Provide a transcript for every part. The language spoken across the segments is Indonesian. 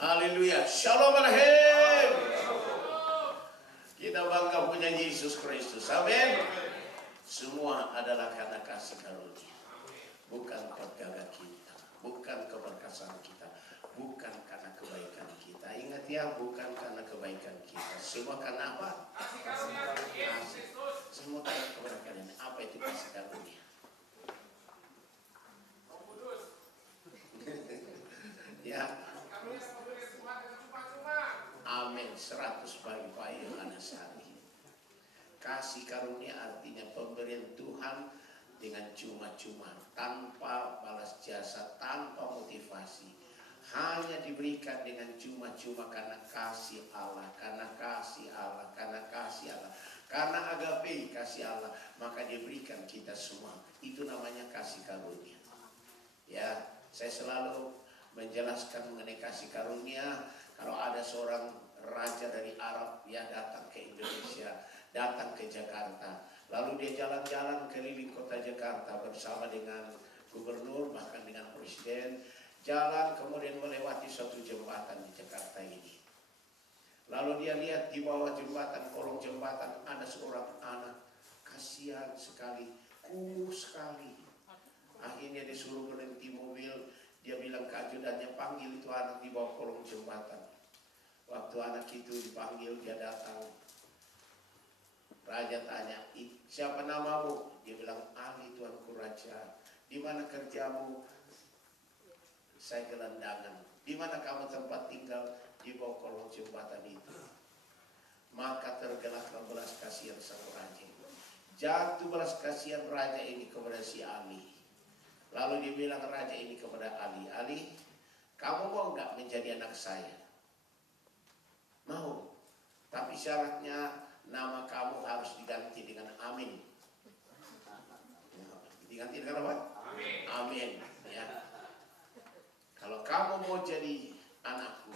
Haleluya. Shalom Alaikum. Kita bangga punya Yesus Kristus. Amin. Semua adalah karena kasih karunia. Bukan kegagalan kita, bukan keberkasaan kita, bukan karena kebaikan kita. Ingat ya, bukan karena kebaikan kita. Semua karena apa? Kasih. Semua karena kebaikan ini. Apa itu kasih karunia? Ya. Amin. 100 bagi Pak Yohanes Hari. Kasih karunia artinya pemberian Tuhan dengan cuma-cuma, tanpa balas jasa, tanpa motivasi. Hanya diberikan dengan cuma-cuma karena kasih Allah, karena kasih Allah, karena kasih Allah. Karena agape kasih Allah, maka diberikan kita semua. Itu namanya kasih karunia. Ya, saya selalu menjelaskan mengenai kasih karunia. Kalau ada seorang raja dari Arab ya datang ke Indonesia, datang ke Jakarta, lalu dia jalan-jalan keliling kota Jakarta bersama dengan gubernur, bahkan dengan presiden, jalan kemudian melewati suatu jembatan di Jakarta ini. Lalu dia lihat di bawah jembatan, kolong jembatan, ada seorang anak, kasihan sekali, kumuh sekali. Akhirnya disuruh berhenti mobil. Dia bilang ke ajudannya, panggil itu anak di bawah kolong jembatan. Waktu anak itu dipanggil, dia datang. Raja tanya, siapa namamu? Dia bilang, Ali tuanku raja. Di mana kerjamu? Saya gelandangan. Di mana kamu tempat tinggal? Di bawah kolong jembatan itu. Maka tergeraklah belas kasihan sang raja. Jatuh belas kasihan raja ini kepada si Ali. Lalu dia bilang raja ini kepada Ali, Ali, kamu mau nggak menjadi anak saya? Mau. Tapi syaratnya nama kamu harus diganti dengan Amin. Diganti dengan apa? Amin. Amin. Ya. Kalau kamu mau jadi anakku,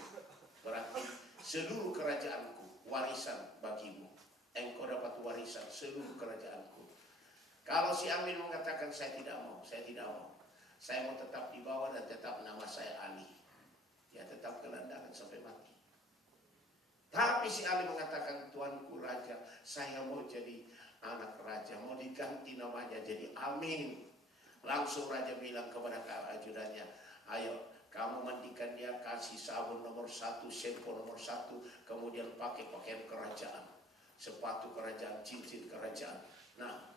berarti seluruh kerajaanku warisan bagimu. Engkau dapat warisan seluruh kerajaanku. Kalau si Amin mengatakan saya tidak mau, saya mau tetap di bawah dan tetap nama saya Ali. Ya tetap gelandangan sampai mati. Tapi si Ali mengatakan, tuanku raja, saya mau jadi anak raja, mau diganti namanya jadi Amin. Langsung raja bilang kepada ajudannya, ayo kamu mandikan dia, kasih sabun nomor 1, shampoo nomor 1, kemudian pakai pakaian kerajaan, sepatu kerajaan, cincin kerajaan. Nah,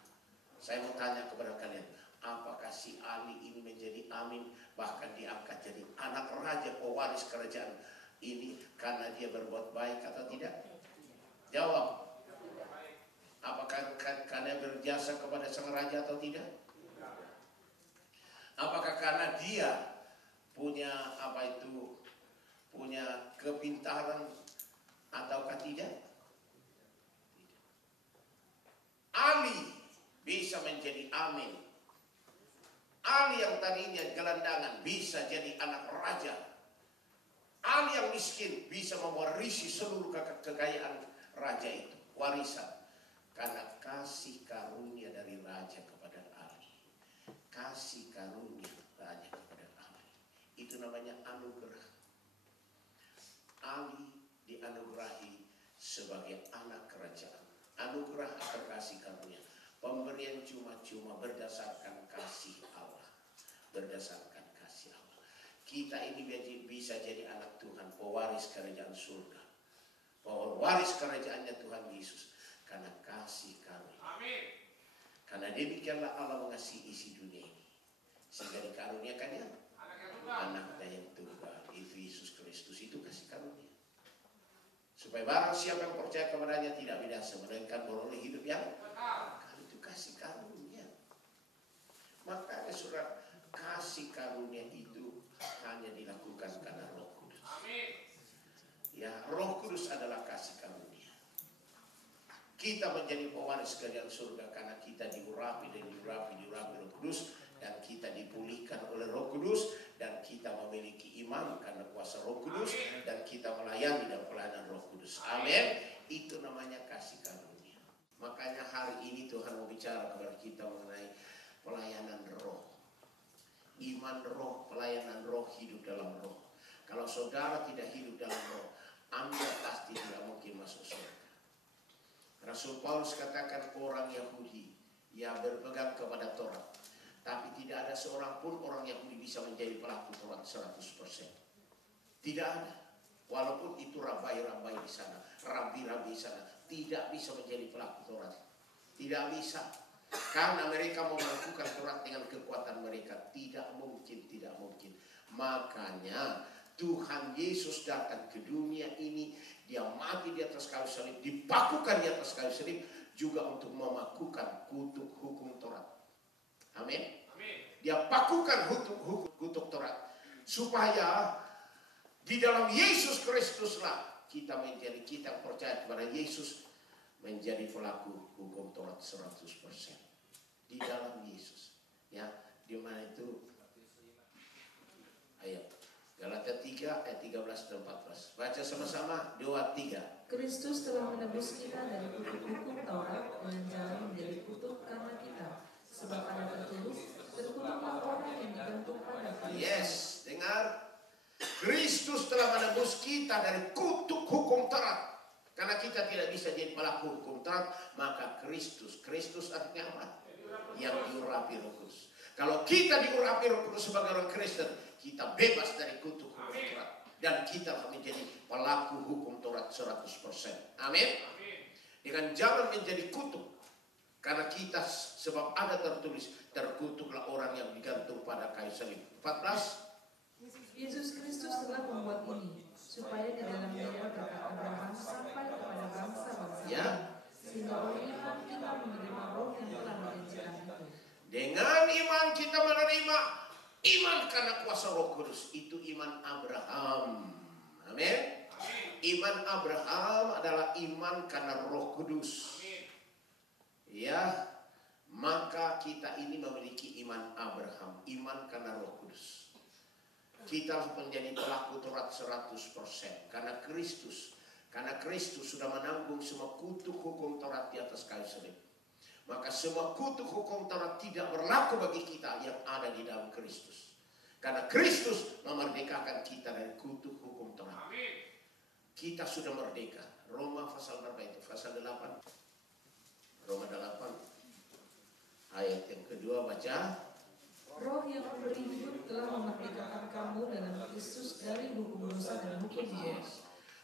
saya mau tanya kepada kalian, apakah si Ali ini menjadi Amin, bahkan diangkat jadi anak raja, pewaris kerajaan ini karena dia berbuat baik atau tidak? Jawab. Apakah karena berjasa kepada sang raja atau tidak? Apakah karena dia punya punya kepintaran ataukah tidak? Ali bisa menjadi Amin. Ali yang tadinya gelandangan bisa jadi anak raja. Ali yang miskin bisa mewarisi seluruh kekayaan raja itu, warisan. Karena kasih karunia dari raja kepada Ali. Kasih karunia raja kepada Ali. Itu namanya anugerah. Ali dianugerahi sebagai anak kerajaan. Anugerah atau kasih karunia. Pemberian cuma-cuma berdasarkan kasih Allah. Berdasarkan kasih Allah. Kita ini bisa jadi anak Tuhan, pewaris kerajaan surga. Pewaris kerajaannya Tuhan Yesus. Karena kasih karunia. Amin. Karena demikianlah Allah mengasihi isi dunia ini. Sehingga dikaruniakannya anak yang tunggal. Itu Yesus Kristus, itu kasih karunia. Supaya barang siapa yang percaya kepadanya tidak binasa, melainkan beroleh hidup yang kekal. Itu kasih karunia. Makanya saudara, kasih karunia itu hanya dilakukan karena Roh Kudus. Amin. Ya, Roh Kudus adalah kasih karunia. Kita menjadi pewaris kerajaan surga karena kita diurapi Roh Kudus, dan kita dipulihkan oleh Roh Kudus, dan kita memiliki iman karena kuasa Roh Kudus, dan kita melayani dalam pelayanan Roh Kudus. Amin. Itu namanya kasih karunia. Makanya hari ini Tuhan mau bicara kepada kita mengenai pelayanan roh. Iman roh, pelayanan roh, hidup dalam roh. Kalau Kalau saudara tidak hidup dalam roh, Anda pasti tidak mungkin masuk surga. Rasul Paulus katakan orang Yahudi yang berpegang kepada Taurat, tapi tidak ada seorang pun orang Yahudi bisa menjadi pelaku Taurat 100%. Tidak ada. Walaupun itu rabai-rabai di sana, rabi-rabi di sana, tidak bisa menjadi pelaku Taurat. Tidak bisa. Karena mereka mau melakukan Taurat dengan kekuatan mereka. Tidak mungkin, tidak mungkin. Makanya Tuhan Yesus datang ke dunia ini, dia mati di atas kayu salib, dipakukan di atas kayu salib juga untuk memakukan kutuk hukum Taurat. Amin. Dia pakukan kutuk Taurat supaya di dalam Yesus Kristuslah kita percaya kepada Yesus menjadi pelaku hukum Taurat 100%. Di dalam Yesus. Ya, di mana itu? Ayo. Galatia 3 ayat 13 dan 14. Baca sama-sama 2-3. Kristus telah menebus kita dari kutuk hukum Taurat dengan jalan menjadi kutuk karena kita. Sebab ada tertulis, terkutuklah orang yang digantung pada kayu. Yes, dengar. Kristus telah menebus kita dari kutuk hukum Taurat. Karena kita tidak bisa jadi pelaku hukum Taurat, maka Kristus artinya apa? Yang diurapi Roh Kudus. Kalau kita diurapi Roh Kudus sebagai orang Kristen, kita bebas dari kutuk hukum Taurat. Dan kita akan menjadi pelaku hukum Taurat 100%. Amin. Dengan jalan menjadi kutuk. Karena kita, sebab ada tertulis, terkutuklah orang yang digantung pada kayu salib. 14. Yesus Kristus telah membuat ini, supaya di dalam dia berkat Abraham sampai kepada bangsa-bangsa Ya. Sehingga oleh iman kita menerima roh yang telah dijanjikan itu. Dengan iman kita menerima iman karena kuasa Roh Kudus. Itu iman Abraham. Amin. Iman Abraham adalah iman karena Roh Kudus. Ya, maka kita ini memiliki iman Abraham, iman karena Roh Kudus. Kita harus menjadi pelaku Taurat 100% karena Kristus sudah menanggung semua kutuk hukum Taurat di atas kayu salib. Maka semua kutuk hukum Taurat tidak berlaku bagi kita yang ada di dalam Kristus. Karena Kristus memerdekakan kita dari kutuk hukum Taurat. Kita sudah merdeka. Roma pasal berapa itu? Pasal 8. Roma 8. Ayat yang kedua baca. Roh yang memberi hidup telah memerdekakan kamu dalam Kristus dari hukum dosa dan hukum maut.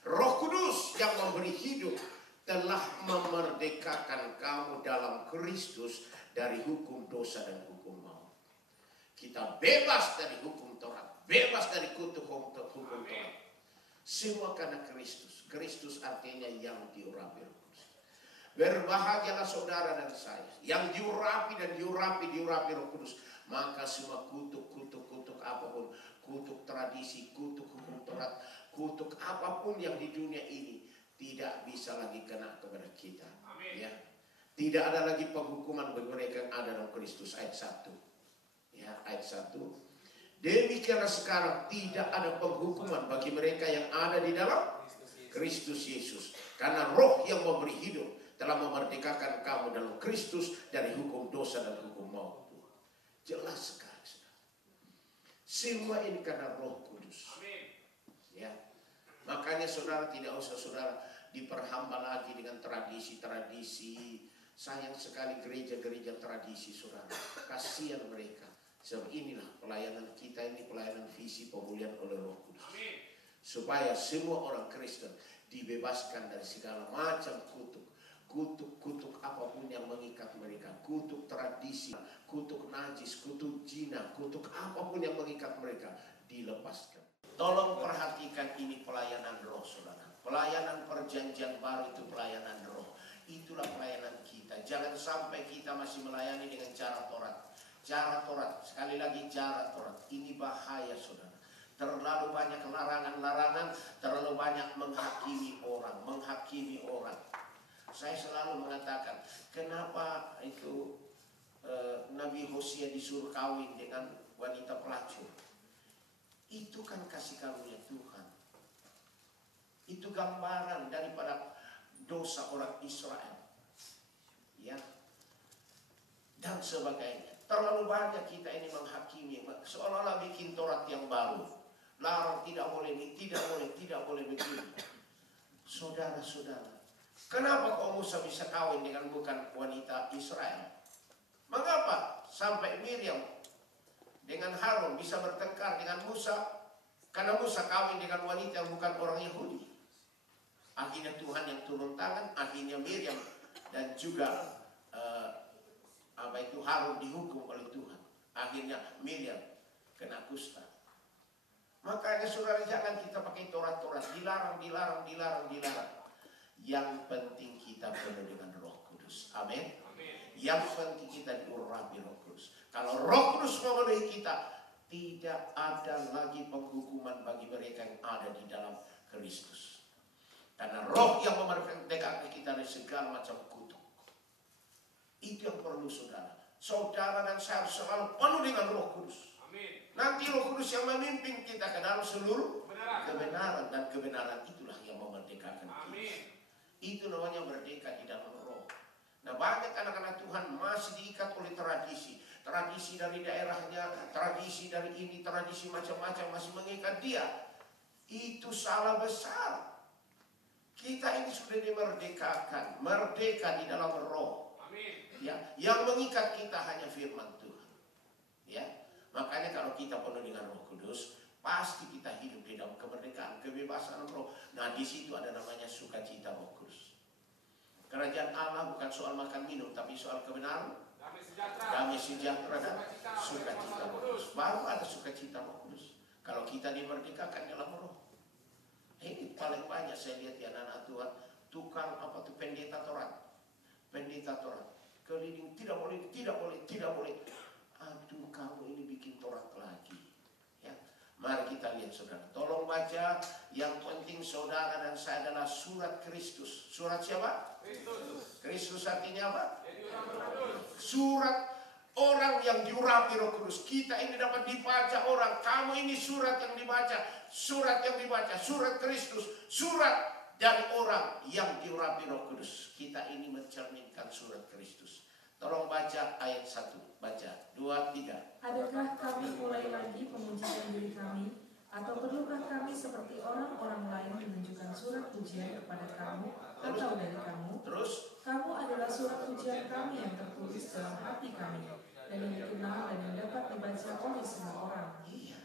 Roh Kudus yang memberi hidup telah memerdekakan kamu dalam Kristus dari hukum dosa dan hukum maut. Kita bebas dari hukum Taurat, bebas dari kutuk hukum Taurat. Semua karena Kristus. Kristus artinya yang diurapi Roh Kudus. Berbahagialah saudara dan saya yang diurapi Roh Kudus. Maka semua kutuk apapun, kutuk tradisi, kutuk hukum Taurat, kutuk apapun yang di dunia ini tidak bisa lagi kena kepada kita. Ya. Tidak ada lagi penghukuman bagi mereka yang ada dalam Kristus. Ayat 1. Ya, ayat 1. Demikianlah sekarang tidak ada penghukuman bagi mereka yang ada di dalam Kristus Yesus. Karena Roh yang memberi hidup telah memerdekakan kamu dalam Kristus dari hukum dosa dan hukum maut. Jelas sekali, saudara. Semua ini karena Roh Kudus. Ya. Makanya saudara tidak usah saudara diperhamba lagi dengan tradisi-tradisi. Sayang sekali gereja-gereja tradisi, saudara. Kasihan mereka. Sebab inilah pelayanan kita ini, pelayanan visi pemulihan oleh Roh Kudus. Supaya semua orang Kristen dibebaskan dari segala macam kutuk apapun yang mengikat mereka, kutuk tradisi, kutuk najis, kutuk zina, kutuk apapun yang mengikat mereka dilepaskan. Tolong perhatikan ini pelayanan roh, saudara. Pelayanan perjanjian baru itu pelayanan roh. Itulah pelayanan kita. Jangan sampai kita masih melayani dengan cara Taurat. Cara Taurat, sekali lagi cara Taurat. Ini bahaya, saudara. Terlalu banyak larangan-larangan, terlalu banyak menghakimi orang. Saya selalu mengatakan, kenapa itu Nabi Hosea disuruh kawin dengan wanita pelacur? Itu kan kasih karunia Tuhan. Itu gambaran daripada dosa orang Israel. Ya. Dan sebagainya. Terlalu banyak kita ini menghakimi, seolah-olah bikin Taurat yang baru. Larang tidak boleh ini, tidak boleh begini. Saudara-saudara, kenapa kok Musa bisa kawin dengan bukan wanita Israel? Mengapa sampai Miriam dengan Harun bisa bertengkar dengan Musa? Karena Musa kawin dengan wanita yang bukan orang Yahudi. Akhirnya Tuhan yang turun tangan, akhirnya Miriam dan juga Harun dihukum oleh Tuhan. Akhirnya Miriam kena kusta. Makanya saudara, jangan kita pakai Taurat-Taurat, dilarang. Yang penting kita penuh dengan Roh Kudus. Amin. Yang penting kita diurapi Roh Kudus. Kalau Roh Kudus memenuhi kita, tidak ada lagi penghukuman bagi mereka yang ada di dalam Kristus. Karena Roh yang memerdekakan kita dari segala macam kutuk. Itu yang perlu saudara. Saudara dan saya harus selalu penuh dengan Roh Kudus. Amin. Nanti Roh Kudus yang memimpin kita ke dalam seluruh kebenaran, dan kebenaran itulah yang memerdekakan kita. Amin. Itu namanya merdeka di dalam Roh. Nah, banyak anak-anak Tuhan masih diikat oleh tradisi dari daerahnya, tradisi dari ini, tradisi macam-macam masih mengikat dia. Itu salah besar. Kita ini sudah dimerdekakan, merdeka di dalam Roh. Amin. Ya, yang mengikat kita hanya firman Tuhan. Ya, makanya kalau kita penuh dengan Roh Kudus, pasti kita hidup di dalam kemerdekaan, kebebasan Roh. Nah, di situ ada namanya sukacita Roh Kudus. Kerajaan Allah bukan soal makan minum, tapi soal kebenaran, damai sejahtera dan sukacita Roh Kudus. Baru ada sukacita Roh Kudus kalau kita dimerdekakan dalam Roh. Ini paling banyak saya lihat ya anak-anak Tuhan, tukang pendeta Taurat. Keliling, tidak boleh. Aduh, kamu ini bikin Taurat lagi. Ya. Mari kita lihat saudara. Tolong baca, yang penting saudara dan saya adalah surat Kristus. Surat siapa? Kristus artinya apa? Surat orang yang diurapi Roh Kudus. Kita ini dapat dibaca orang. Kamu ini surat yang dibaca. Surat Kristus. Surat dari orang yang diurapi Roh Kudus. Kita ini mencerminkan surat Kristus. Tolong baca ayat 1. Baca 2, 3. Adakah kami mulai lagi memujikan diri kami? Atau perlukah kami seperti orang-orang lain menunjukkan surat pujian kepada kamu atau dari kamu? Terus? Kamu adalah surat pujian kami yang tertulis dalam hati kami, dan yang dikenal dan yang dapat dibaca oleh semua orang. Iya.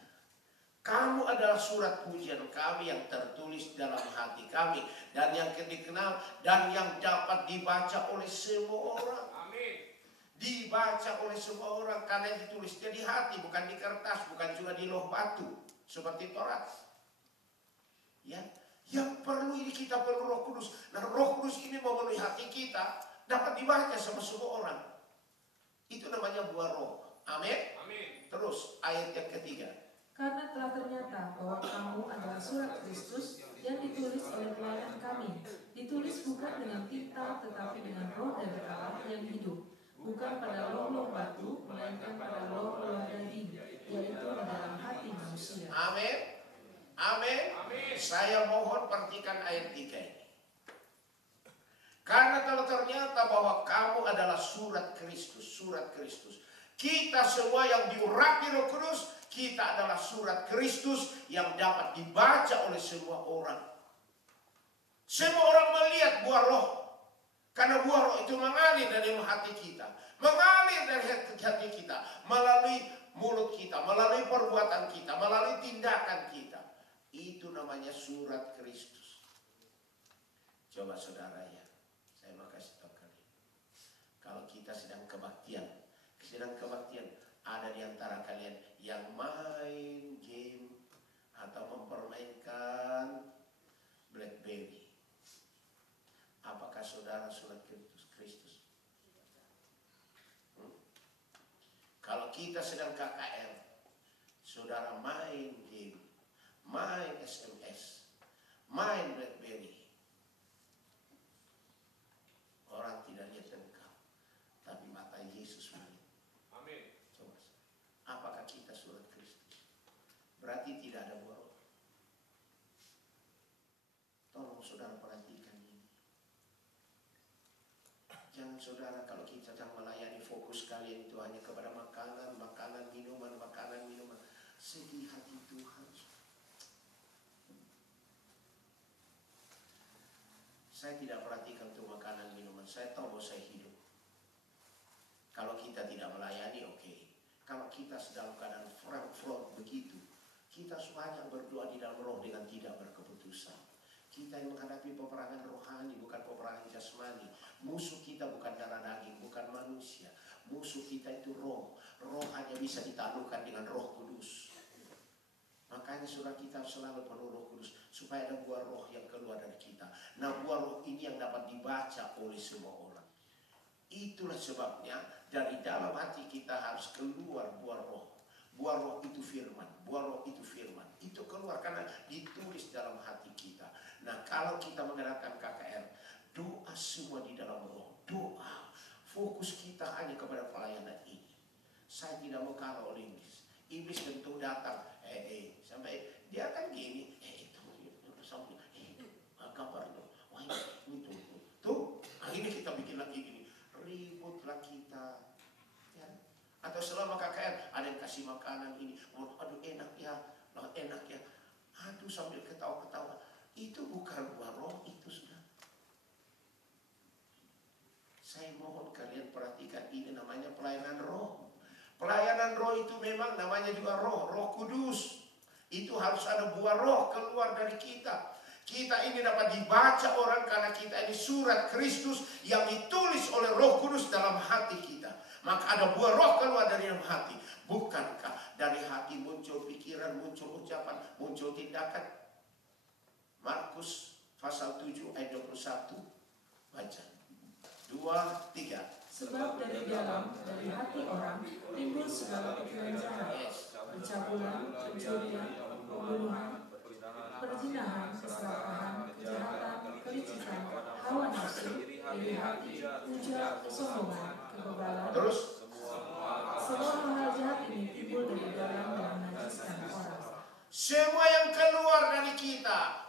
Kamu adalah surat pujian kami yang tertulis dalam hati kami, dan yang dikenal dan yang dapat dibaca oleh semua orang. Amin. Dibaca oleh semua orang karena yang ditulisnya di hati, bukan di kertas, bukan juga di loh batu seperti Taurat. Ya, yang perlu ini kita perlu Roh Kudus. Nah, Roh Kudus ini memenuhi hati kita, dapat dibaca sama semua orang. Itu namanya buah Roh. Amin. Amin. Terus ayat yang ketiga. Karena telah ternyata bahwa kamu adalah surat Kristus yang ditulis oleh pelayan kami, ditulis bukan dengan tinta tetapi dengan Roh dari Allah yang hidup, bukan pada loh-loh batu, melainkan pada loh-loh daging, yaitu di dalam hati manusia. Amin. Amin. Amin. Saya mohon perhatikan ayat 3 ini. Karena telah ternyata bahwa kamu adalah surat Kristus. Kita semua yang diurapi Roh Kudus, kita adalah surat Kristus yang dapat dibaca oleh semua orang. Semua orang melihat buah Roh. Karena buah Roh itu mengalir dari hati kita. Mengalir dari hati kita. Melalui mulut kita, melalui perbuatan kita, melalui tindakan kita. Itu namanya surat Kristus. Coba saudara ya, saya mau kasih tahu kalian. Kalau kita sedang kebaktian, ada di antara kalian yang main game atau mempermainkan BlackBerry. Apakah saudara surat Kristus? Kalau kita sedang KKR, saudara main game, main SMS, main BlackBerry, orang tidak lihat engkau, tapi mata Yesus melihat. Amin. Coba, apakah kita surat Kristus? Berarti tidak ada buah Roh. Tolong saudara perhatikan ini. Jangan saudara, kalau kita sedang melayani, fokus kalian itu hanya kepada makanan, minuman. Sedih hati Tuhan. Saya tidak perhatikan tuh makanan minuman. Saya tahu bahwa saya hidup. Kalau kita tidak melayani, oke. Kalau kita sedang keadaan front begitu, kita sebanyak berdoa di dalam roh dengan tidak berkeputusan. Kita yang menghadapi peperangan rohani, bukan peperangan jasmani. Musuh kita bukan darah daging, bukan manusia. Musuh kita itu roh. Roh hanya bisa ditaklukkan dengan Roh Kudus. Makanya saudara, kita selalu penuh Roh Kudus, supaya ada buah roh yang keluar dari kita. Nah, buah roh ini yang dapat dibaca oleh semua orang. Itulah sebabnya dari dalam hati kita harus keluar buah roh. Buah roh itu firman, buah roh itu firman. Itu keluar karena ditulis dalam hati kita. Nah, kalau kita mengadakan KKR, doa semua di dalam roh. Doa. Fokus kita hanya kepada pelayanan ini. Saya tidak mau kalah oleh iblis. Iblis tentu datang, sampai dia akan gini, gambar itu, wah ini tuh, akhirnya kita bikin lagi gini, ributlah kita, ya. Atau selama KKR ada yang kasih makanan ini, aduh enak ya, aduh sambil ketawa-ketawa, itu bukan buah roh, itu sudah. Saya mohon kalian perhatikan, ini namanya pelayanan roh. Pelayanan roh itu memang namanya juga roh, Roh Kudus. Itu harus ada buah roh keluar dari kita. Kita ini dapat dibaca orang karena kita ini surat Kristus yang ditulis oleh Roh Kudus dalam hati kita. Maka ada buah roh keluar dari dalam hati. Bukankah dari hati muncul pikiran, muncul ucapan, muncul tindakan? Markus pasal 7 ayat 21. Baca. 2, 3. Sebab dari dalam, dari hati orang, timbul segala pikiran jahat, percabulan, pencurian, pembunuhan, perzinahan, keserakahan, kejahatan, kelicikan, hawa nafsu, iri hati, ujar, kesombongan, kebebalan. Terus? Semua hal jahat ini timbul dari dalam dan menajiskan orang. Semua yang keluar dari kita,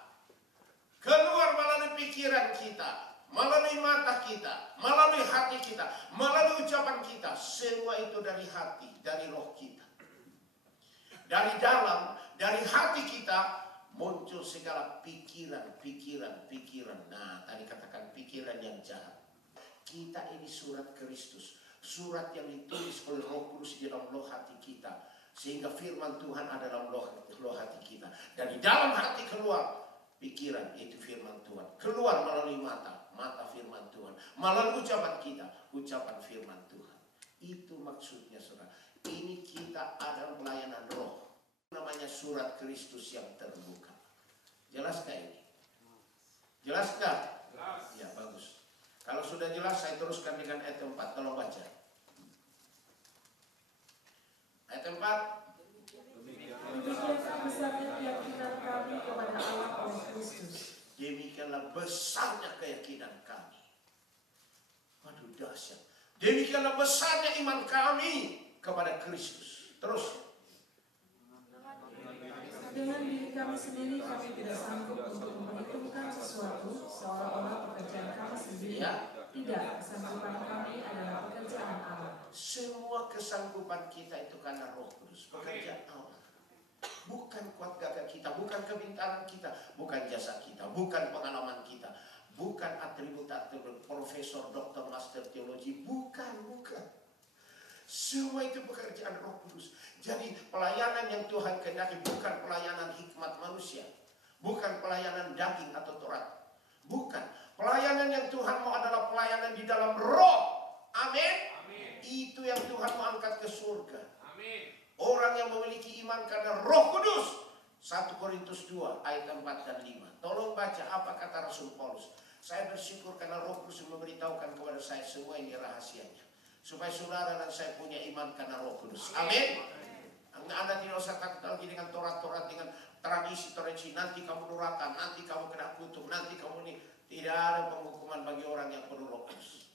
keluar melalui pikiran kita, melalui mata kita, melalui hati kita, melalui ucapan kita, semua itu dari hati, dari roh kita. Dari dalam, dari hati kita muncul segala pikiran. Nah, tadi katakan pikiran yang jahat. Kita ini surat Kristus, surat yang ditulis oleh Roh Kudus di dalam loh hati kita, sehingga firman Tuhan ada dalam loh hati kita. Dari dalam hati keluar pikiran, itu firman Tuhan. Keluar melalui mata firman Tuhan. Melalui ucapan kita, ucapan firman Tuhan. Itu maksudnya saudara. Ini kita ada pelayanan roh. Namanya surat Kristus yang terbuka. Jelaskah ini? Jelaskah? Jelas. Ya, bagus. Kalau sudah jelas, saya teruskan dengan ayat 4. Tolong baca. Ayat 4. Demikianlah besarnya keyakinan kami kepada Allah oleh Kristus. Demikianlah besarnya keyakinan kami. Waduh, dahsyat. Demikianlah besarnya iman kami kepada Kristus. Terus. Dengan diri kami sendiri kami tidak sanggup untuk memperhitungkan sesuatu seolah-olah pekerjaan kami sendiri. Ya. Tidak, kesanggupan kami adalah pekerjaan Allah. Semua kesanggupan kita itu karena Roh Kudus, pekerjaan Allah. Bukan kuat gagah kita, bukan kepintaran kita, bukan jasa kita, bukan pengalaman kita, bukan atribut-atribut profesor, doktor, master teologi, bukan. Semua itu pekerjaan Roh Kudus. Jadi pelayanan yang Tuhan kehendaki bukan pelayanan hikmat manusia, bukan pelayanan daging atau Taurat, bukan. Pelayanan yang Tuhan mau adalah pelayanan di dalam Roh. Amin. Itu yang Tuhan mau angkat ke surga. Amin. Orang yang memiliki iman karena Roh Kudus. 1 Korintus 2 ayat 4 dan 5. Tolong baca apa kata Rasul Paulus. Saya bersyukur karena Roh Kudus memberitahukan kepada saya semua ini rahasianya, supaya saudara dan saya punya iman karena Roh Kudus. Amin. Anda tidak usah takut lagi dengan Taurat, dengan tradisi. Nanti kamu nurakan, nanti kamu kena kutuk, nanti kamu ini. Tidak ada penghukuman bagi orang yang penuh Roh Kudus.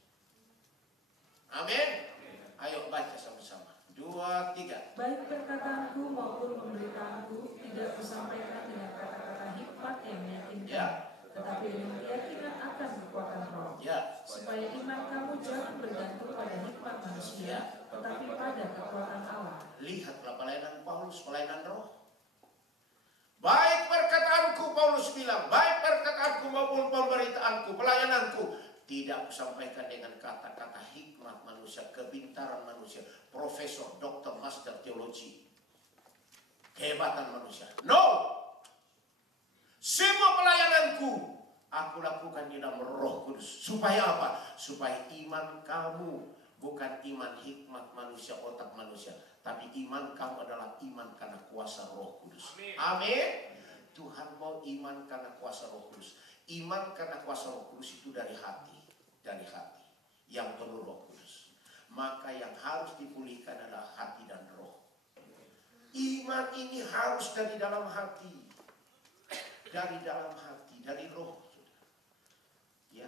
Amin. Ayo baca sama-sama. 2, 3. Baik perkataanku maupun pemberitaanku tidak kusampaikan dengan kata-kata hikmat yang meyakinkan, Ya. tetapi dengan keyakinan akan kekuatan Roh. Ya. Supaya iman kamu jangan bergantung pada hikmat manusia, tetapi pada kekuatan Allah. Lihatlah pelayanan Paulus, pelayanan roh. Baik perkataanku, Paulus bilang, baik perkataanku firmanku maupun pemberitaanku, pelayananku, tidak kusampaikan dengan kata-kata hikmat manusia, kepintaran manusia, profesor, dokter, master teologi, kehebatan manusia. No! Semua pelayananku aku lakukan di dalam Roh Kudus. Supaya apa? Supaya iman kamu bukan iman hikmat manusia, otak manusia, tapi iman kamu adalah iman karena kuasa Roh Kudus. Amin. Tuhan mau iman karena kuasa Roh Kudus. Iman karena kuasa Roh Kudus itu dari hati yang penuh Roh Kudus. Maka yang harus dipulihkan adalah hati dan roh. Iman ini harus dari dalam hati, dari roh. Ya.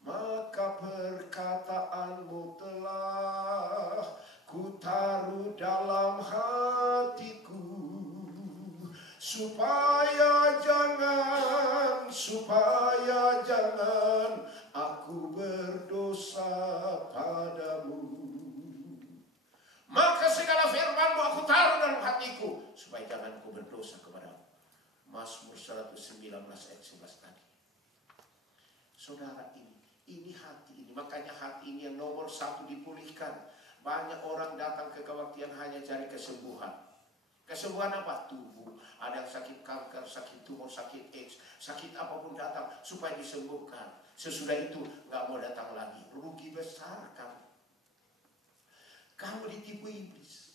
Maka perkataanmu telah kutaruh dalam hatiku, supaya jangan aku berdosa padamu. Maka segala firman-Mu aku taruh dalam hatiku, supaya jangan aku berdosa kepadamu. Mazmur 119 ayat 11 tadi. Saudara, ini hati ini. Makanya hati ini yang nomor 1 dipulihkan. Banyak orang datang ke kebaktian hanya cari kesembuhan. Kesembuhan apa? Tubuh. Ada yang sakit kanker, sakit tumor, sakit AIDS, sakit apapun datang supaya disembuhkan. Sesudah itu nggak mau datang lagi. Rugi besar kamu. Kamu ditipu iblis.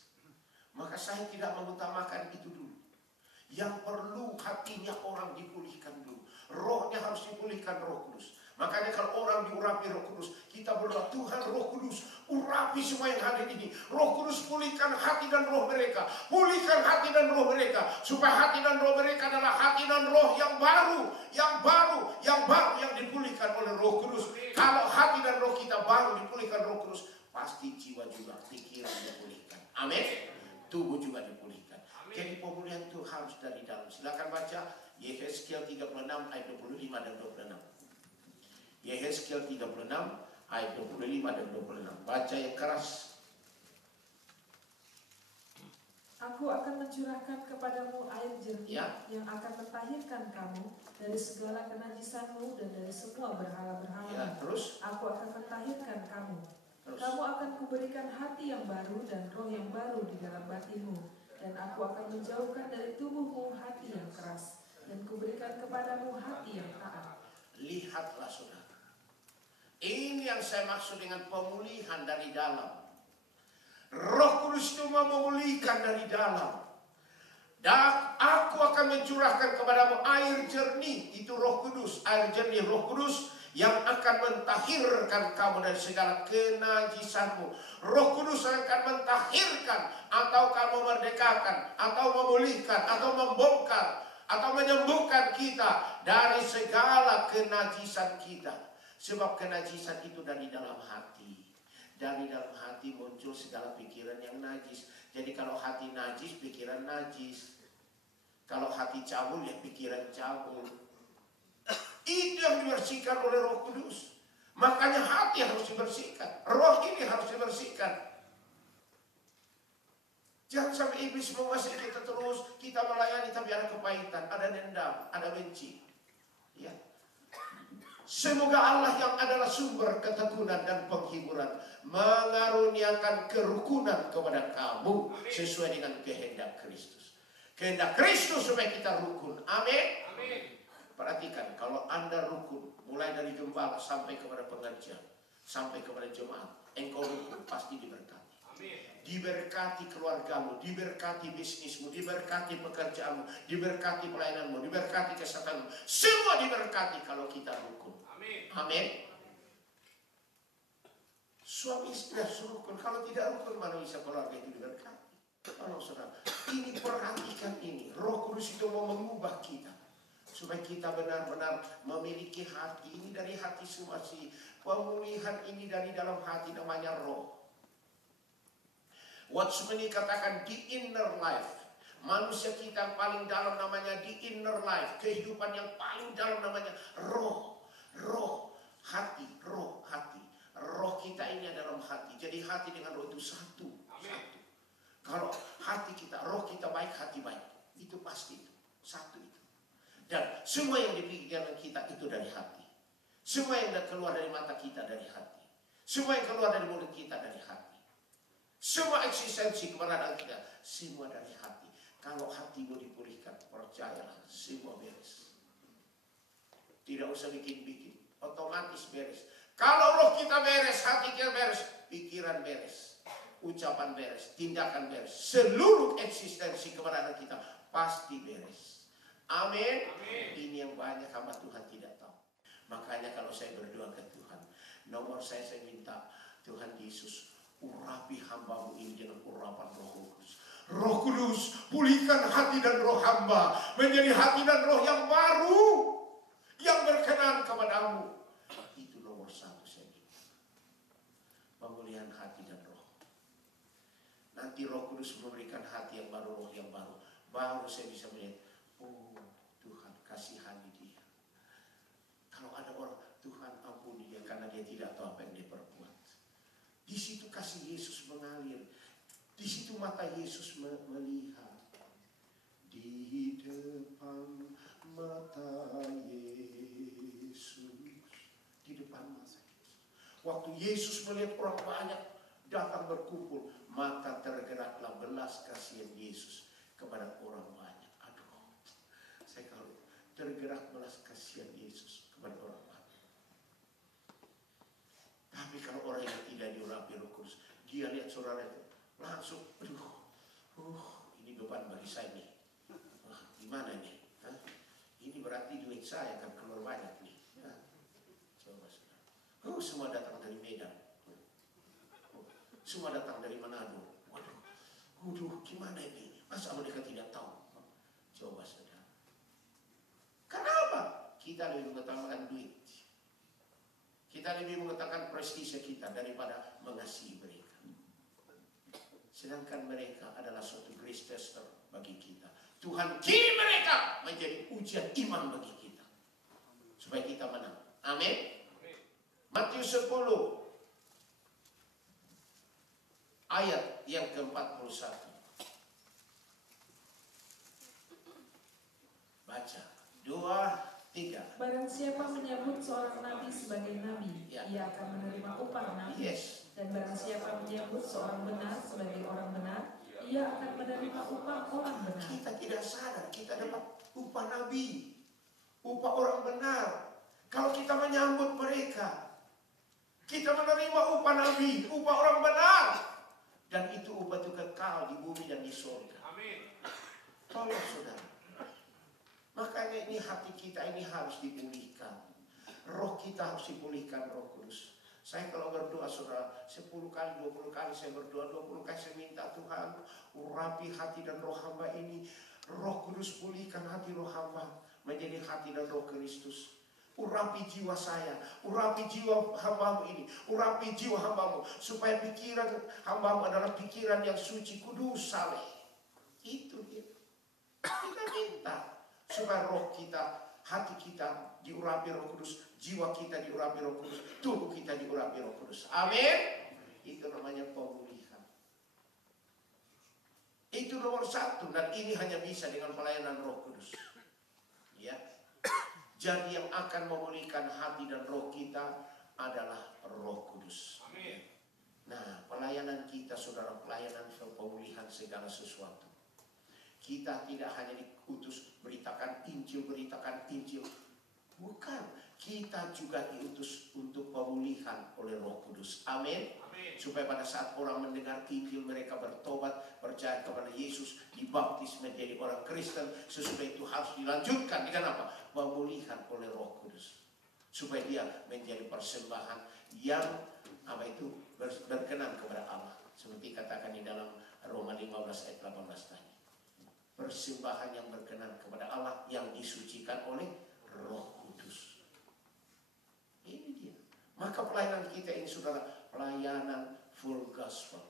Maka saya tidak mengutamakan itu dulu. Yang perlu hatinya orang dipulihkan dulu. Rohnya harus dipulihkan Roh Kudus. Makanya kalau orang diurapi Roh Kudus, kita berdoa, Tuhan Roh Kudus, urapi semua yang hadir ini. Roh Kudus, pulihkan hati dan roh mereka. Pulihkan hati dan roh mereka. Supaya hati dan roh mereka adalah hati dan roh yang baru yang dipulihkan oleh Roh Kudus. Kalau hati dan roh kita baru dipulihkan Roh Kudus, pasti jiwa juga, pikiran dipulihkan. Amin. Tubuh juga dipulihkan. Jadi pemulihan itu harus dari dalam. Silakan baca Yehezkiel 36 ayat 25 dan 26. Yehezkiel 36 ayat 25 dan 26. Baca yang keras. Aku akan mencurahkan kepadamu air jernih yang akan mentahirkan kamu dari segala kenajisanmu dan dari semua berhala-berhala. Terus? Aku akan mentahirkan kamu. Terus? Kamu akan kuberikan hati yang baru dan roh yang baru di dalam batinmu. Dan aku akan menjauhkan dari tubuhmu hati yang keras. Dan kuberikan kepadamu hati yang taat. Lihatlah saudara. Ini yang saya maksud dengan pemulihan dari dalam. Roh Kudus itu mau memulihkan dari dalam. Dan aku akan mencurahkan kepadamu air jernih. Itu Roh Kudus. Air jernih Roh Kudus yang akan mentahirkan kamu dari segala kenajisanmu. Roh Kudus akan mentahirkan atau kamu merdekakan, atau memulihkan, atau membongkar, atau menyembuhkan kita dari segala kenajisan kita. Sebab kenajisan itu dari dalam hati. Dari dalam hati muncul segala pikiran yang najis. Jadi kalau hati najis, pikiran najis. Kalau hati cabul, ya pikiran cabul. Itu yang dibersihkan oleh Roh Kudus. Makanya hati harus dibersihkan. Roh ini harus dibersihkan. Jangan sampai iblis menguasai kita terus. Kita melayani tapi ada kepahitan, ada dendam, ada benci. Ya. Semoga Allah yang adalah sumber ketekunan dan penghiburan mengaruniakan kerukunan kepada kamu sesuai dengan kehendak Kristus. Kehendak Kristus supaya kita rukun. Amin. Perhatikan, kalau Anda rukun, mulai dari gembala sampai kepada pengajian, sampai kepada jemaat, engkau rukun, pasti diberkati. Diberkati keluargamu, diberkati bisnismu, diberkati pekerjaanmu, diberkati pelayananmu, diberkati kesehatanmu. Semua diberkati kalau kita rukun. Amin. Suami istri harus rukun. Kalau tidak rukun, mana bisa keluarga itu diberkati? Tolong saudara, ini perhatikan ini. Roh Kudus itu mau mengubah kita. Supaya kita benar-benar memiliki hati. Ini dari hati semua sih. Pemulihan ini dari dalam hati namanya roh. Watchman katakan di inner life. Manusia kita yang paling dalam namanya di inner life. Kehidupan yang paling dalam namanya roh. Roh, hati, roh, hati. Roh kita ini ada dalam hati. Jadi hati dengan roh itu satu. Satu. Kalau hati kita, roh kita baik, hati baik. Itu pasti itu. Satu itu. Dan semua yang dipikirkan kita itu dari hati. Semua yang keluar dari mata kita dari hati. Semua yang keluar dari mulut kita dari hati. Semua eksistensi keberadaan kita semua dari hati. Kalau hatimu dipulihkan, percayalah semua beres. Tidak usah bikin-bikin, otomatis beres. Kalau roh kita beres, hati kita beres, pikiran beres, ucapan beres, tindakan beres, seluruh eksistensi keberadaan kita pasti beres. Amin. Ini yang banyak hamba Tuhan tidak tahu. Makanya kalau saya berdoa ke Tuhan, nomor saya minta Tuhan Yesus, urapi hambamu ini dengan urapan Roh Kudus. Roh Kudus, pulihkan hati dan roh hamba menjadi hati dan roh yang baru, yang berkenan kepadamu. Itu nomor satu saya minta. Pemulihan hati dan roh. Nanti Roh Kudus memberikan hati yang baru, roh yang baru. Baru saya bisa melihat, oh Tuhan kasihani dia. Kalau ada orang, Tuhan ampuni dia karena dia tidak tahu apa yang dia perbuat. Di situ kasih Yesus mengalir. Di situ mata Yesus melihat. Di depan mata Yesus. Di depan mata Yesus. Waktu Yesus melihat orang banyak datang berkumpul, maka tergeraklah belas kasihan Yesus kepada orang banyak. Aduh, saya kalau tergerak belas kasihan Yesus kepada orang banyak. Tapi kalau orang yang tidak diurapi Roh Kudus, dia lihat saudara itu langsung, ini beban bagi saya nih. Gimana nih? Ini berarti duit saya akan keluar banyak nih. Coba saudara. Semua datang dari Medan. Semua datang dari Manado. Waduh, gimana ini? Masa mereka tidak tahu? Coba saudara. Kenapa? Kita lebih mengutamakan duit. Kita lebih mengutamakan prestise kita daripada mengasihi mereka. Sedangkan mereka adalah suatu grace tester bagi kita. Tuhan kirim mereka menjadi ujian iman bagi kita. Supaya kita menang. Amin. Matius 10 ayat yang ke-41. Baca. 2, 3. Barang siapa menyambut seorang nabi sebagai nabi, ia akan menerima upah nabi. Dan barang siapa menyambut seorang benar sebagai orang benar, ia akan menerima upah orang benar. Kita tidak sadar, kita dapat upah nabi, upah orang benar. Kalau kita menyambut mereka, kita menerima upah nabi, upah orang benar. Dan itu upah itu kekal di bumi dan di surga. Amin. Tolong saudara. Makanya ini hati kita ini harus dipulihkan. Roh kita harus dipulihkan, Roh Kudus. Saya kalau berdoa saudara, 10 kali, 20 kali saya berdoa, 20 kali saya minta Tuhan, urapi hati dan roh hamba ini. Roh Kudus pulihkan hati roh hamba menjadi hati dan roh Kristus. Urapi jiwa saya, urapi jiwa hambamu ini, urapi jiwa hambamu, supaya pikiran hambamu adalah pikiran yang suci, kudus, saleh. Itu dia. Kita minta supaya roh kita, hati kita diurapi Roh Kudus, jiwa kita diurapi Roh Kudus, tubuh kita diurapi Roh Kudus. Amin. Itu namanya pemulihan. Itu nomor satu, dan ini hanya bisa dengan pelayanan Roh Kudus. Ya. Jadi yang akan memulihkan hati dan roh kita adalah Roh Kudus. Amin. Nah, pelayanan kita saudara, pelayanan pemulihan segala sesuatu. Kita tidak hanya diutus beritakan Injil. Bukan. Kita juga diutus untuk pemulihan oleh Roh Kudus. Amin. Supaya pada saat orang mendengar Injil, mereka bertobat, percaya kepada Yesus, dibaptis menjadi orang Kristen. Sesudah itu harus dilanjutkan dengan apa? Pemulihan oleh Roh Kudus. Supaya dia menjadi persembahan yang berkenan kepada Allah. Seperti katakan di dalam Roma 15 ayat 18 tadi. Persembahan yang berkenan kepada Allah yang disucikan oleh Roh Kudus. Ini dia. Maka pelayanan kita ini saudara, pelayanan full gospel.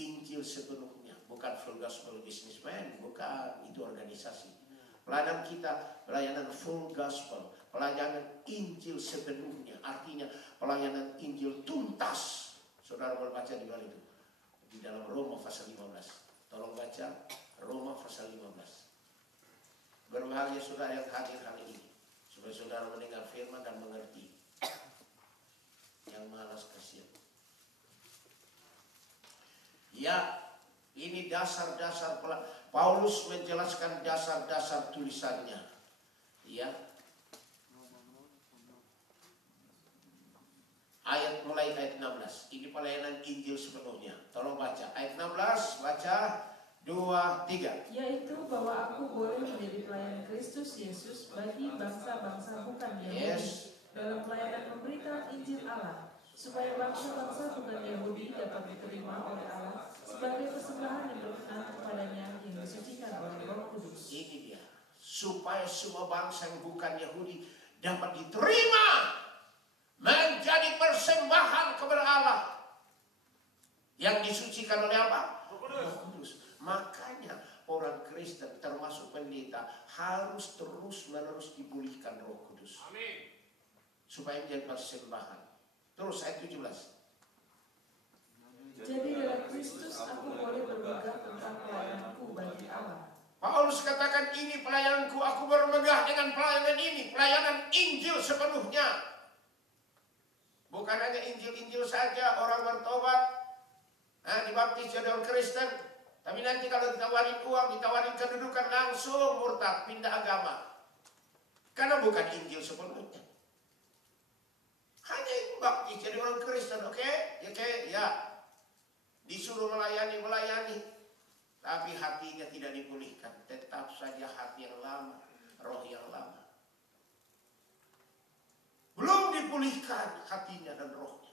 Injil sepenuhnya, bukan full gospel businessman, bukan, itu organisasi. Pelayanan kita, pelayanan full gospel, pelayanan Injil sepenuhnya, artinya pelayanan Injil tuntas. Saudara boleh baca di mana itu? Di dalam Roma pasal 15. Tolong baca Roma pasal 15. Berbahagia saudara yang hadir hari ini, supaya saudara mendengar firman dan mengerti. Yang malas kasihan. Ya, ini dasar-dasar Paulus menjelaskan dasar-dasar tulisannya. Ya. Mulai ayat 16. Ini pelayanan Injil sepenuhnya. Tolong baca ayat 16, baca 2, 3. Yaitu bahwa aku boleh menjadi pelayan Kristus Yesus bagi bangsa-bangsa bukan Yahudi dalam pelayanan pemberitaan Injil Allah, supaya bangsa-bangsa bukan Yahudi dapat diterima oleh Allah sebagai persembahan yang berkenan kepadanya yang disucikan oleh Roh Kudus. Ini dia, supaya semua bangsa yang bukan Yahudi dapat diterima menjadi persembahan kepada Allah yang disucikan oleh apa? Roh Kudus. Makanya orang Kristen termasuk pendeta harus terus-menerus dipulihkan Roh Kudus. Amin. Supaya menjadi persembahan. Terus ayat 17. Jadi dalam Kristus aku boleh bermegah tentang pelayananku bagi Allah. Paulus katakan, ini pelayananku, aku bermegah dengan pelayanan ini, pelayanan Injil sepenuhnya. Bukan hanya Injil-Injil saja, orang bertobat, dibaptis jadi orang Kristen, tapi nanti kalau ditawarin uang, ditawarin kedudukan, langsung murtad, pindah agama. Karena bukan Injil sepenuhnya. Hanya baptis jadi orang Kristen, oke? Ya. Disuruh melayani, tapi hatinya tidak dipulihkan. Tetap saja hati yang lama, roh yang lama. Belum dipulihkan hatinya dan rohnya.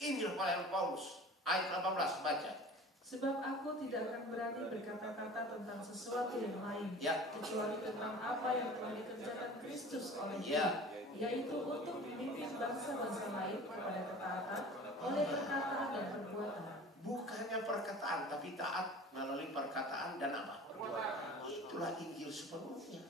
Injil pelayan Paulus, ayat 18, baca. Sebab aku tidak akan berani berkata-kata tentang sesuatu yang lain, kecuali tentang apa yang telah dikerjakan Kristus olehnya, yaitu untuk memimpin bangsa-bangsa lain kepada ketaatan oleh perkataan dan perbuatan. Bukannya perkataan, tapi taat melalui perkataan dan apa? Perbuatan. Itulah Injil sepenuhnya.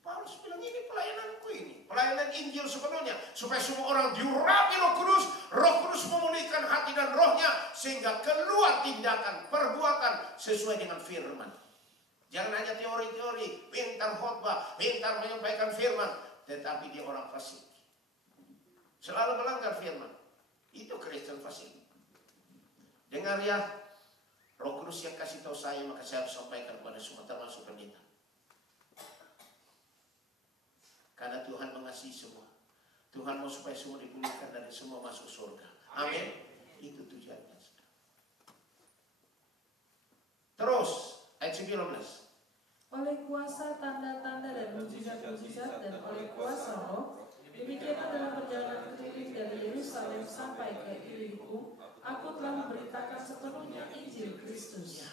Paulus bilang, ini pelayananku ini, pelayanan Injil sepenuhnya, supaya semua orang diurapi Roh Kudus, Roh Kudus memulihkan hati dan rohnya, sehingga keluar tindakan, perbuatan sesuai dengan firman. Jangan hanya teori-teori, pintar khotbah, pintar menyampaikan firman, tetapi dia orang fasik. Selalu melanggar firman. Itu Kristen fasik. Dengar ya, Roh Kudus yang kasih tahu saya, maka saya harus sampaikan kepada semua, termasuk pendeta. Karena Tuhan mengasihi semua. Tuhan mau supaya semua dipulihkan dan semua masuk surga. Amin. Itu tujuannya. Terus ayat 19. Oleh kuasa tanda-tanda dan mujizat-mujizat dan oleh kuasa Roh, demikianlah dalam perjalanan keliling dari Yerusalem sampai ke Ilirikum, aku telah memberitakan sepenuhnya Injil Kristus.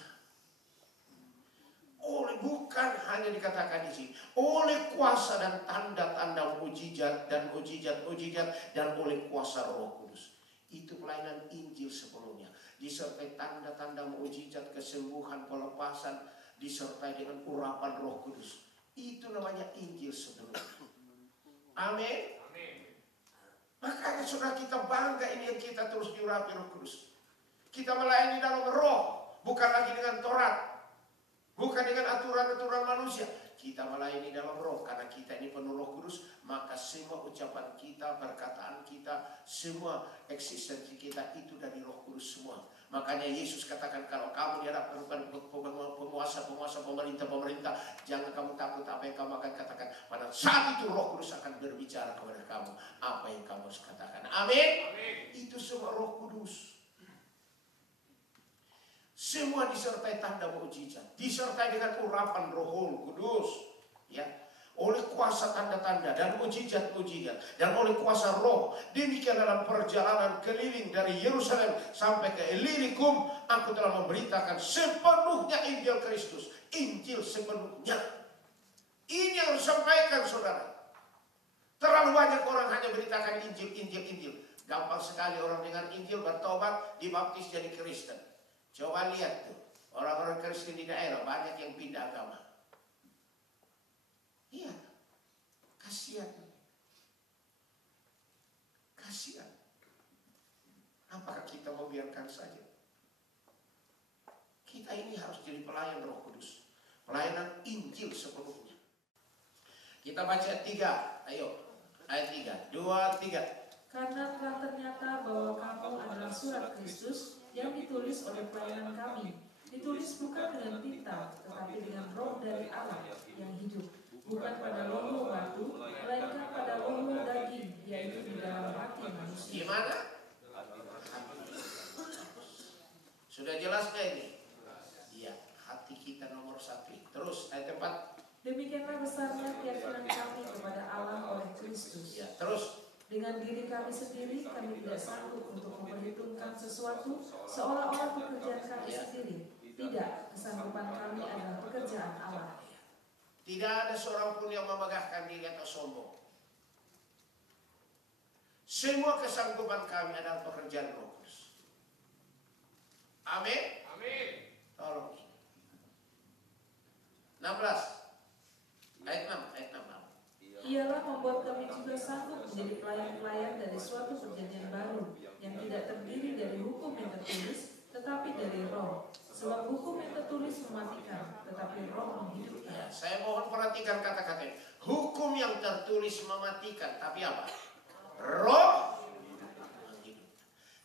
Bukan hanya dikatakan di sini, oleh kuasa dan tanda-tanda mujizat dan mujizat-mujizat dan oleh kuasa Roh Kudus. Itu pelayanan Injil sepenuhnya, disertai tanda-tanda mujizat, kesembuhan, pelepasan, disertai dengan urapan Roh Kudus. Itu namanya Injil sepenuhnya. Amin. Makanya saudara, kita bangga ini yang kita terus diurapi Roh Kudus. Kita melayani dalam Roh, bukan lagi dengan Taurat. Bukan dengan aturan-aturan manusia. Kita melayani dalam Roh. Karena kita ini penuh Roh Kudus, maka semua ucapan kita, perkataan kita, semua eksistensi kita itu dari Roh Kudus semua. Makanya Yesus katakan, kalau kamu dihadapkan penguasa-penguasa, pemerintah-pemerintah, jangan kamu takut apa yang kamu akan katakan. Pada saat itu Roh Kudus akan berbicara kepada kamu apa yang kamu harus katakan. Amin. Itu semua Roh Kudus. Semua disertai tanda mukjizat, disertai dengan urapan Roh Kudus, ya, oleh kuasa tanda-tanda dan mukjizat-mukjizat dan oleh kuasa Roh. Demikian dalam perjalanan keliling dari Yerusalem sampai ke Ilirikum, aku telah memberitakan sepenuhnya Injil Kristus, Injil sepenuhnya. Ini yang harus disampaikan, saudara. Terlalu banyak orang hanya beritakan Injil. Gampang sekali orang dengar Injil, bertobat, dibaptis jadi Kristen. Coba lihat tuh, orang-orang Kristen di daerah banyak yang pindah agama. Iya, kasihan. Apakah kita membiarkan saja? Kita ini harus jadi pelayan Roh Kudus, pelayanan Injil sepenuhnya. Kita baca 3. Ayo. Ayat 3. 2, 3. Karena telah ternyata bahwa kamu adalah surat Kristus yang ditulis oleh pelayanan kami, ditulis bukan dengan tinta, tetapi dengan roh dari Allah yang hidup, bukan pada loh batu, melainkan pada loh daging, yaitu di dalam hati manusia. Gimana? Sudah jelas gak ini? Iya, hati kita nomor 1. Terus ayat 4. Demikianlah besarnya keyakinan kami kepada Allah oleh Kristus. Ya, terus dengan diri kami sendiri kami tidak sanggup untuk memperhitungkan sesuatu seolah-olah pekerjaan kami sendiri. Tidak, kesanggupan kami adalah pekerjaan Allah. Tidak ada seorang pun yang memegahkan diri atau sombong. Semua kesanggupan kami adalah pekerjaan Roh Kudus. Amin. Amin. Tolong. 16. Ayat 6. Ialah membuat kami juga sanggup menjadi pelayan-pelayan dari suatu perjanjian baru yang tidak terdiri dari hukum yang tertulis, tetapi dari roh. Sebab hukum yang tertulis mematikan, tetapi roh menghidupkan. Ya, saya mohon perhatikan kata-kata ini. Hukum yang tertulis mematikan, tapi apa? Roh menghidupkan.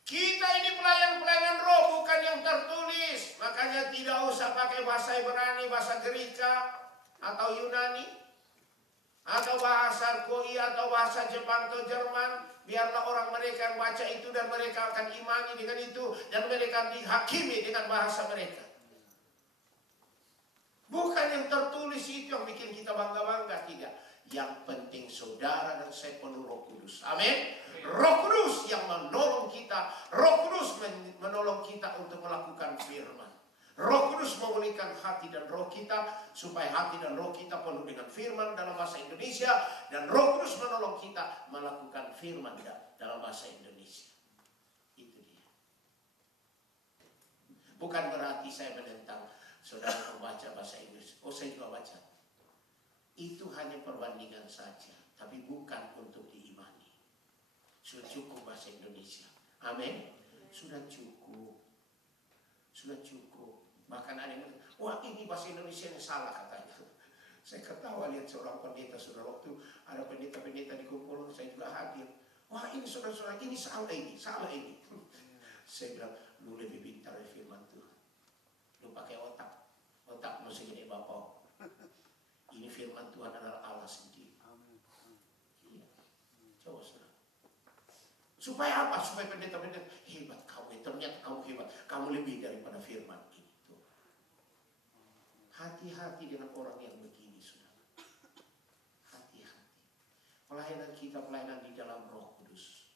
Kita ini pelayan-pelayan roh, bukan yang tertulis. Makanya tidak usah pakai bahasa Ibrani, bahasa Greka, atau Yunani, atau bahasa Koi, atau bahasa Jepang atau Jerman. Biarlah orang mereka yang baca itu dan mereka akan imani dengan itu, dan mereka dihakimi dengan bahasa mereka. Bukan yang tertulis itu yang bikin kita bangga-bangga, tidak. Yang penting saudara dan saya penuh Roh Kudus. Amin. Roh Kudus yang menolong kita. Roh Kudus menolong kita untuk melakukan firman. Roh Kudus memulihkan hati dan roh kita, supaya hati dan roh kita penuh dengan firman dalam bahasa Indonesia, dan Roh Kudus menolong kita melakukan firman dalam bahasa Indonesia. Itu dia. Bukan berarti saya menentang saudara membaca bahasa Inggris. Oh, saya juga baca. Itu hanya perbandingan saja, tapi bukan untuk diimani. Sudah cukup bahasa Indonesia. Amin. Sudah cukup. Sudah cukup. Bahkan ada yang bilang, wah ini bahasa Indonesia yang salah katanya. Saya ketawa lihat seorang pendeta, saudara, waktu ada pendeta-pendeta di kumpul, saya juga hadir. Wah ini saudara-saudara, ini salah ini, salah ini. Saya bilang, lu lebih pintar dari firman Tuhan. Lu pakai otak, otak masih gede bapak. Ini firman Tuhan adalah Allah sendiri. Iya. Coba saudara. Supaya apa? Supaya pendeta-pendeta hebat kamu, ternyata kamu hebat, kamu lebih daripada firman itu. Hati-hati dengan orang yang begini, saudara. Hati-hati. Pelayanan kita pelayanan di dalam Roh Kudus.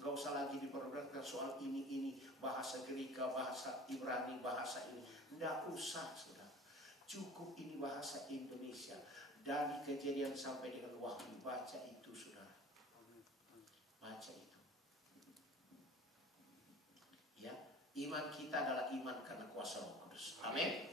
Gak usah lagi diperdebatkan soal ini bahasa Greka, bahasa Ibrani, bahasa ini. Nggak usah, saudara. Cukup ini bahasa Indonesia. Dari Kejadian sampai dengan Wahyu, baca itu, saudara. Baca itu. Ya, iman kita adalah iman karena kuasa Roh Kudus. Amin.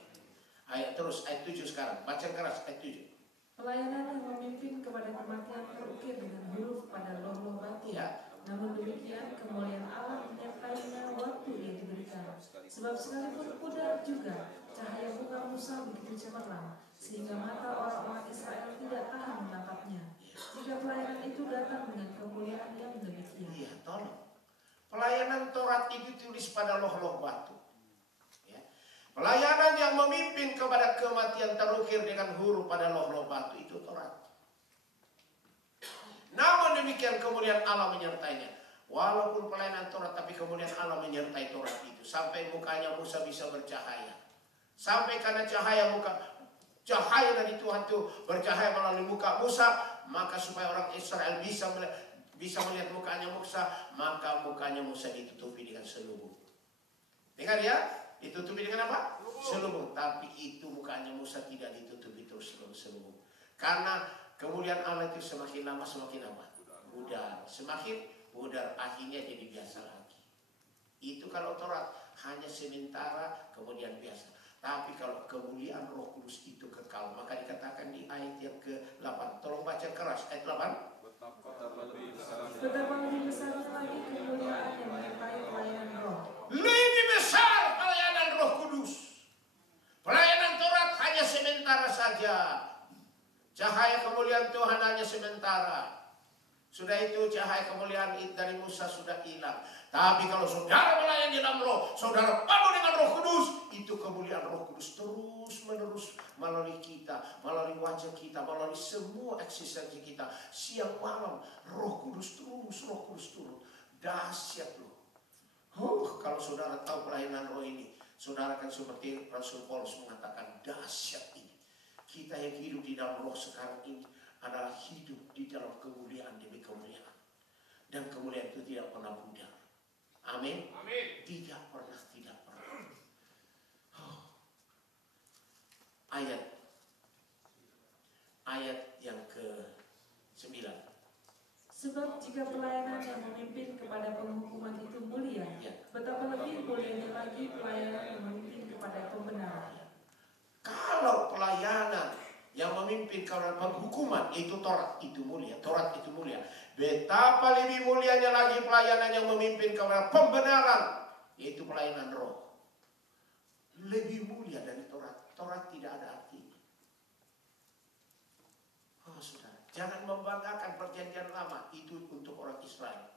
Ayat 7 sekarang. Baca keras ayat 7. Pelayanan yang memimpin kepada kematian terukir dengan huruf pada loh batu. Ya. Namun demikian kemuliaan Allah menyertainya waktu ia diberikan. Sebab sekalipun pudar juga cahaya muka Musa begitu cemerlang, sehingga mata orang-orang Israel tidak tahan menatapnya. Jika pelayanan itu datang dengan kemuliaan yang demikian. Iya, tolong. Pelayanan Taurat itu tulis pada loh batu. Pelayanan yang memimpin kepada kematian terukir dengan huruf pada loh batu itu Taurat. Namun demikian kemuliaan Allah menyertainya. Walaupun pelayanan Taurat, tapi kemuliaan Allah menyertai Taurat itu. Sampai mukanya Musa bisa bercahaya. Sampai karena cahaya dari Tuhan itu bercahaya melalui muka Musa, maka supaya orang Israel bisa melihat mukanya Musa, maka mukanya Musa ditutupi dengan selubung. Dengar ya? Ditutupi dengan apa? Selubung. Tapi itu mukanya Musa tidak ditutupi terus selubung. Karena kemuliaan Allah itu semakin lama semakin apa? Pudar. Semakin pudar, akhirnya jadi biasa lagi. Itu kalau Taurat hanya sementara kemudian biasa. Tapi kalau kemuliaan Roh Kudus itu kekal, maka dikatakan di ayat yang ke-8. Tolong baca keras ayat 8. Betapa lebih besarnya lagi kemuliaan yang menyertai pelayanan roh. Lebih besar pelayanan Roh Kudus. Pelayanan Taurat hanya sementara saja. Cahaya kemuliaan Tuhan hanya sementara. Sudah itu cahaya kemuliaan dari Musa sudah hilang. Tapi kalau saudara melayani dalam roh, saudara penuh dengan Roh Kudus, itu kemuliaan Roh Kudus terus menerus melalui kita, melalui wajah kita, melalui semua eksistensi kita. Siang malam Roh Kudus turun. Dahsyat loh. Kalau saudara tahu pelayanan roh ini, saudara kan seperti Rasul Paulus mengatakan, dahsyat ini. Kita yang hidup di dalam roh sekarang ini adalah hidup di dalam kemuliaan demi kemuliaan. Dan kemuliaan itu tidak pernah pudar. Amin. Amin. Tidak pernah. Ayat yang ke-9. Sebab jika pelayanan yang memimpin kepada penghukuman itu mulia, betapa lebih mulianya lagi pelayanan yang memimpin kepada pembenaran. Kalau pelayanan yang memimpin kepada penghukuman itu Taurat itu mulia, betapa lebih mulianya lagi pelayanan yang memimpin kepada pembenaran, yaitu pelayanan roh. Lebih mulia dari Taurat. Taurat tidak ada artinya. Saudara, jangan membanggakan perjanjian lama itu untuk orang Israel.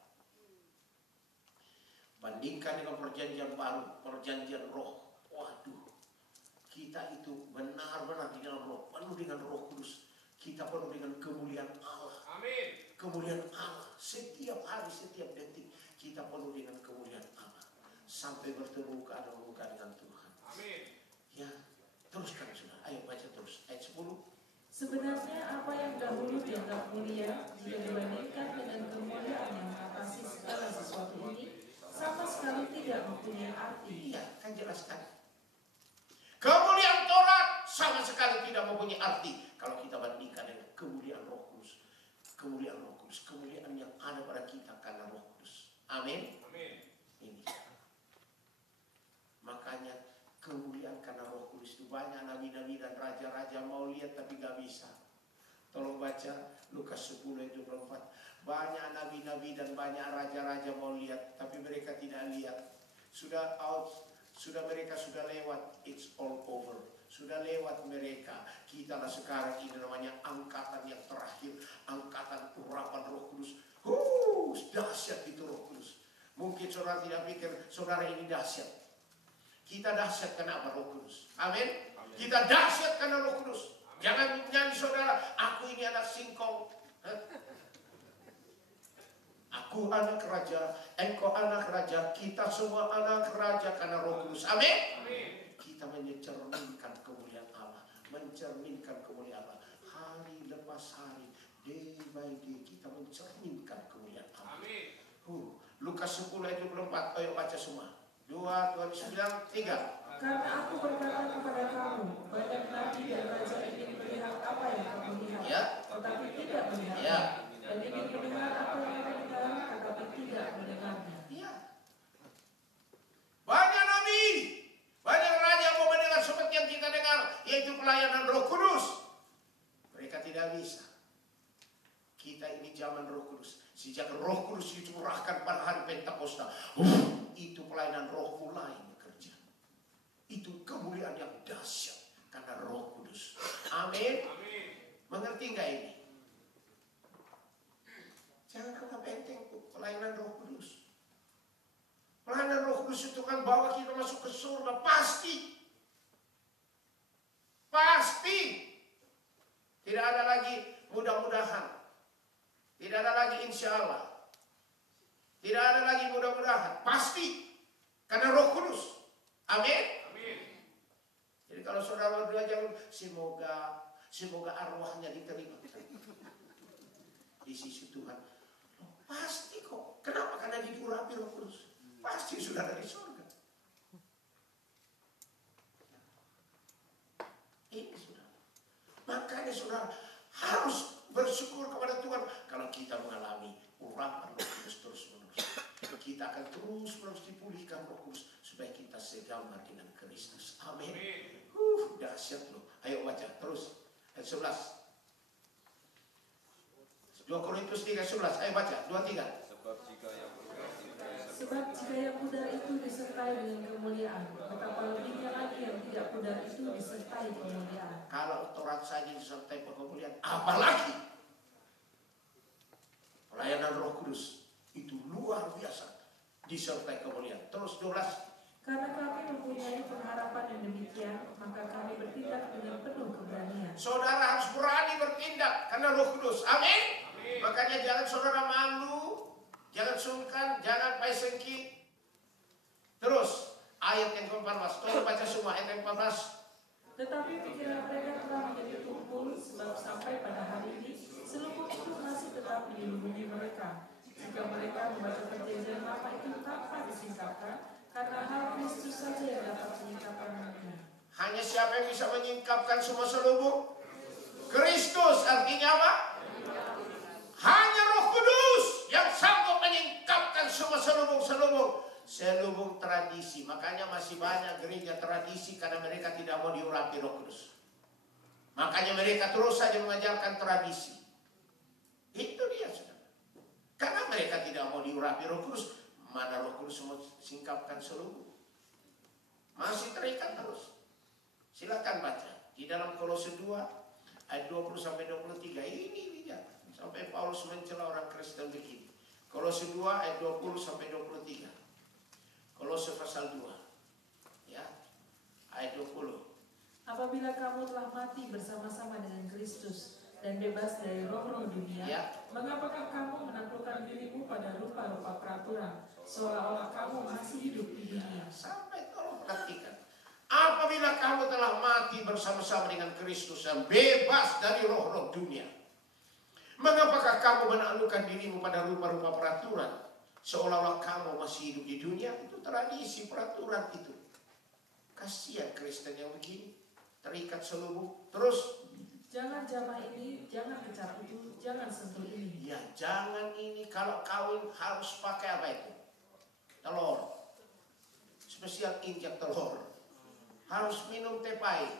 Bandingkan dengan perjanjian baru, perjanjian roh. Waduh, kita itu benar-benar di dalam roh, penuh dengan Roh Kudus. Kita penuh dengan kemuliaan Allah. Amin. Kemuliaan Allah. Setiap hari, setiap detik kita penuh dengan kemuliaan Allah. Sampai bertemu muka dengan Tuhan. Amin. Ya, teruskan sudah. Ayo baca terus. Ayat 10. Sebenarnya apa yang dahulu dianggap mulia, jika dibandingkan dengan kemuliaan yang mengatasi segala sesuatu ini, sama sekali tidak mempunyai arti. Iya, kan jelaskan. Kemuliaan Taurat sama sekali tidak mempunyai arti kalau kita bandingkan dengan kemuliaan Roh Kudus. Kemuliaan Roh Kudus, kemuliaan yang ada pada kita karena Roh Kudus. Amin. Amin. Ini. Makanya kemuliaan karena Roh Kudus itu banyak nabi-nabi dan raja-raja mau lihat tapi gak bisa. Tolong baca Lukas 10 ayat 24. Banyak nabi-nabi dan banyak raja-raja mau lihat tapi mereka tidak lihat. Mereka sudah lewat. It's all over. Sudah lewat mereka. Kita lah sekarang ini namanya angkatan yang terakhir, angkatan urapan Roh Kudus. Dahsyat itu Roh Kudus. Mungkin saudara tidak pikir saudara ini dahsyat. Kita dahsyat karena apa? Roh Kudus. Amin. Kita dahsyat karena Roh Kudus. Jangan nyanyi saudara, aku ini anak singkong. Aku anak raja, engkau anak raja, kita semua anak raja karena Roh Kudus. Amin. Kita mencerminkan kemuliaan Allah, mencerminkan kemuliaan Allah. Hari lepas hari, day by day, kita mencerminkan kemuliaan Allah. Amin. Lukas 10 ayat 24, ayo baca semua. 2, 9, 3. Karena aku berkata kepada kamu, banyak nabi dan raja ingin melihat apa yang kamu lihat, tetapi tidak melihat. Dan ingin mendengar apa yang kamu dengar, tetapi tidak mendengarnya. Banyak nabi, banyak raja mau mendengar seperti yang kita dengar, yaitu pelayanan Roh Kudus. Mereka tidak bisa. Kita ini zaman Roh Kudus. Sejak Roh Kudus dicurahkan pada hari Pentakosta, itu pelayanan Roh mulai bekerja. Itu kemuliaan yang dahsyat karena Roh Kudus. Amin. Mengerti nggak ini? Jangan anggap enteng pelayanan Roh Kudus. Pelayanan Roh Kudus itu kan bawa kita masuk ke surga. Pasti. Tidak ada lagi mudah-mudahan. Tidak ada lagi insya Allah. Tidak ada lagi mudah-mudahan. Pasti. Karena Roh Kudus. Amin. Jadi kalau saudara berdoa jangan semoga arwahnya diterima di sisi Tuhan. Pasti kok. Kenapa? Karena diurapi Roh Kudus. Pasti sudah ada di surga. Ini sudah. Makanya saudara harus bersyukur kepada Tuhan kalau kita mengalami urapan Roh Kudus terus-menerus. Kita akan terus-menerus dipulihkan Roh Kudus supaya kita segambar dengan Kristus. Amin. Dahsyat loh. Ayo baca terus. Ayat 11. 2 Korintus 3:11. Ayo baca. 2, 3. Sebab jika yang berkati Sebab jika yang pudar itu disertai dengan kemuliaan, betapa lebihnya lagi yang tidak pudar itu disertai kemuliaan. Kalau Taurat saja disertai kemuliaan, apalagi pelayanan Roh Kudus itu luar biasa disertai kemuliaan. Terus 12. Karena kami mempunyai pengharapan yang demikian, maka kami bertindak dengan penuh keberanian. Saudara harus berani bertindak karena Roh Kudus. Amin. Makanya jangan saudara malu, jangan sungkan, jangan paisengki. Terus ayat yang ke-14. Tolong baca semua ayat yang 14. Tetapi pikiran mereka telah menjadi tumpul, sebab sampai pada hari ini selubung itu masih tetap melindungi mereka. Jika mereka membaca perjanjian lama itu tanpa disingkapkan, karena hal Kristus saja yang dapat menyingkapkan mereka. Hanya siapa yang bisa menyingkapkan semua selubung? Kristus. Artinya apa? Hanya Roh Kudus yang sanggup menyingkapkan semua selubung-selubung. Selubung tradisi. Makanya masih banyak gereja tradisi karena mereka tidak mau diurapi Roh Kudus. Makanya mereka terus saja mengajarkan tradisi. Itu dia, saudara. Karena mereka tidak mau diurapi Roh Kudus. Mana Roh Kudus mau singkapkan selubung? Masih terikat terus. Silakan baca di dalam Kolose 2 ayat 20 sampai 23. Ini lihat sampai Paulus mencela orang Kristen begini. Kolose 2 ayat 20 sampai 23. Kolose pasal 2. Ya. Ayat 20. Apabila kamu telah mati bersama-sama dengan Kristus dan bebas dari roh-roh dunia, Ya. mengapakah kamu menaklukkan dirimu pada rupa-rupa peraturan, seolah-olah kamu masih hidup di dunia? Sampai tolong perhatikan. Apabila kamu telah mati bersama-sama dengan Kristus dan bebas dari roh-roh dunia, mengapakah kamu menaklukkan dirimu pada rupa-rupa peraturan, seolah-olah kamu masih hidup di dunia? Itu tradisi, peraturan itu. Kasihan Kristen yang begini, terikat selubung. Terus, Jangan jamah ini, jangan kecap itu, jangan sentuh ini. ya jangan ini, kalau kawin harus pakai apa itu? Telur. Spesial injak telur. Harus minum teh pahit.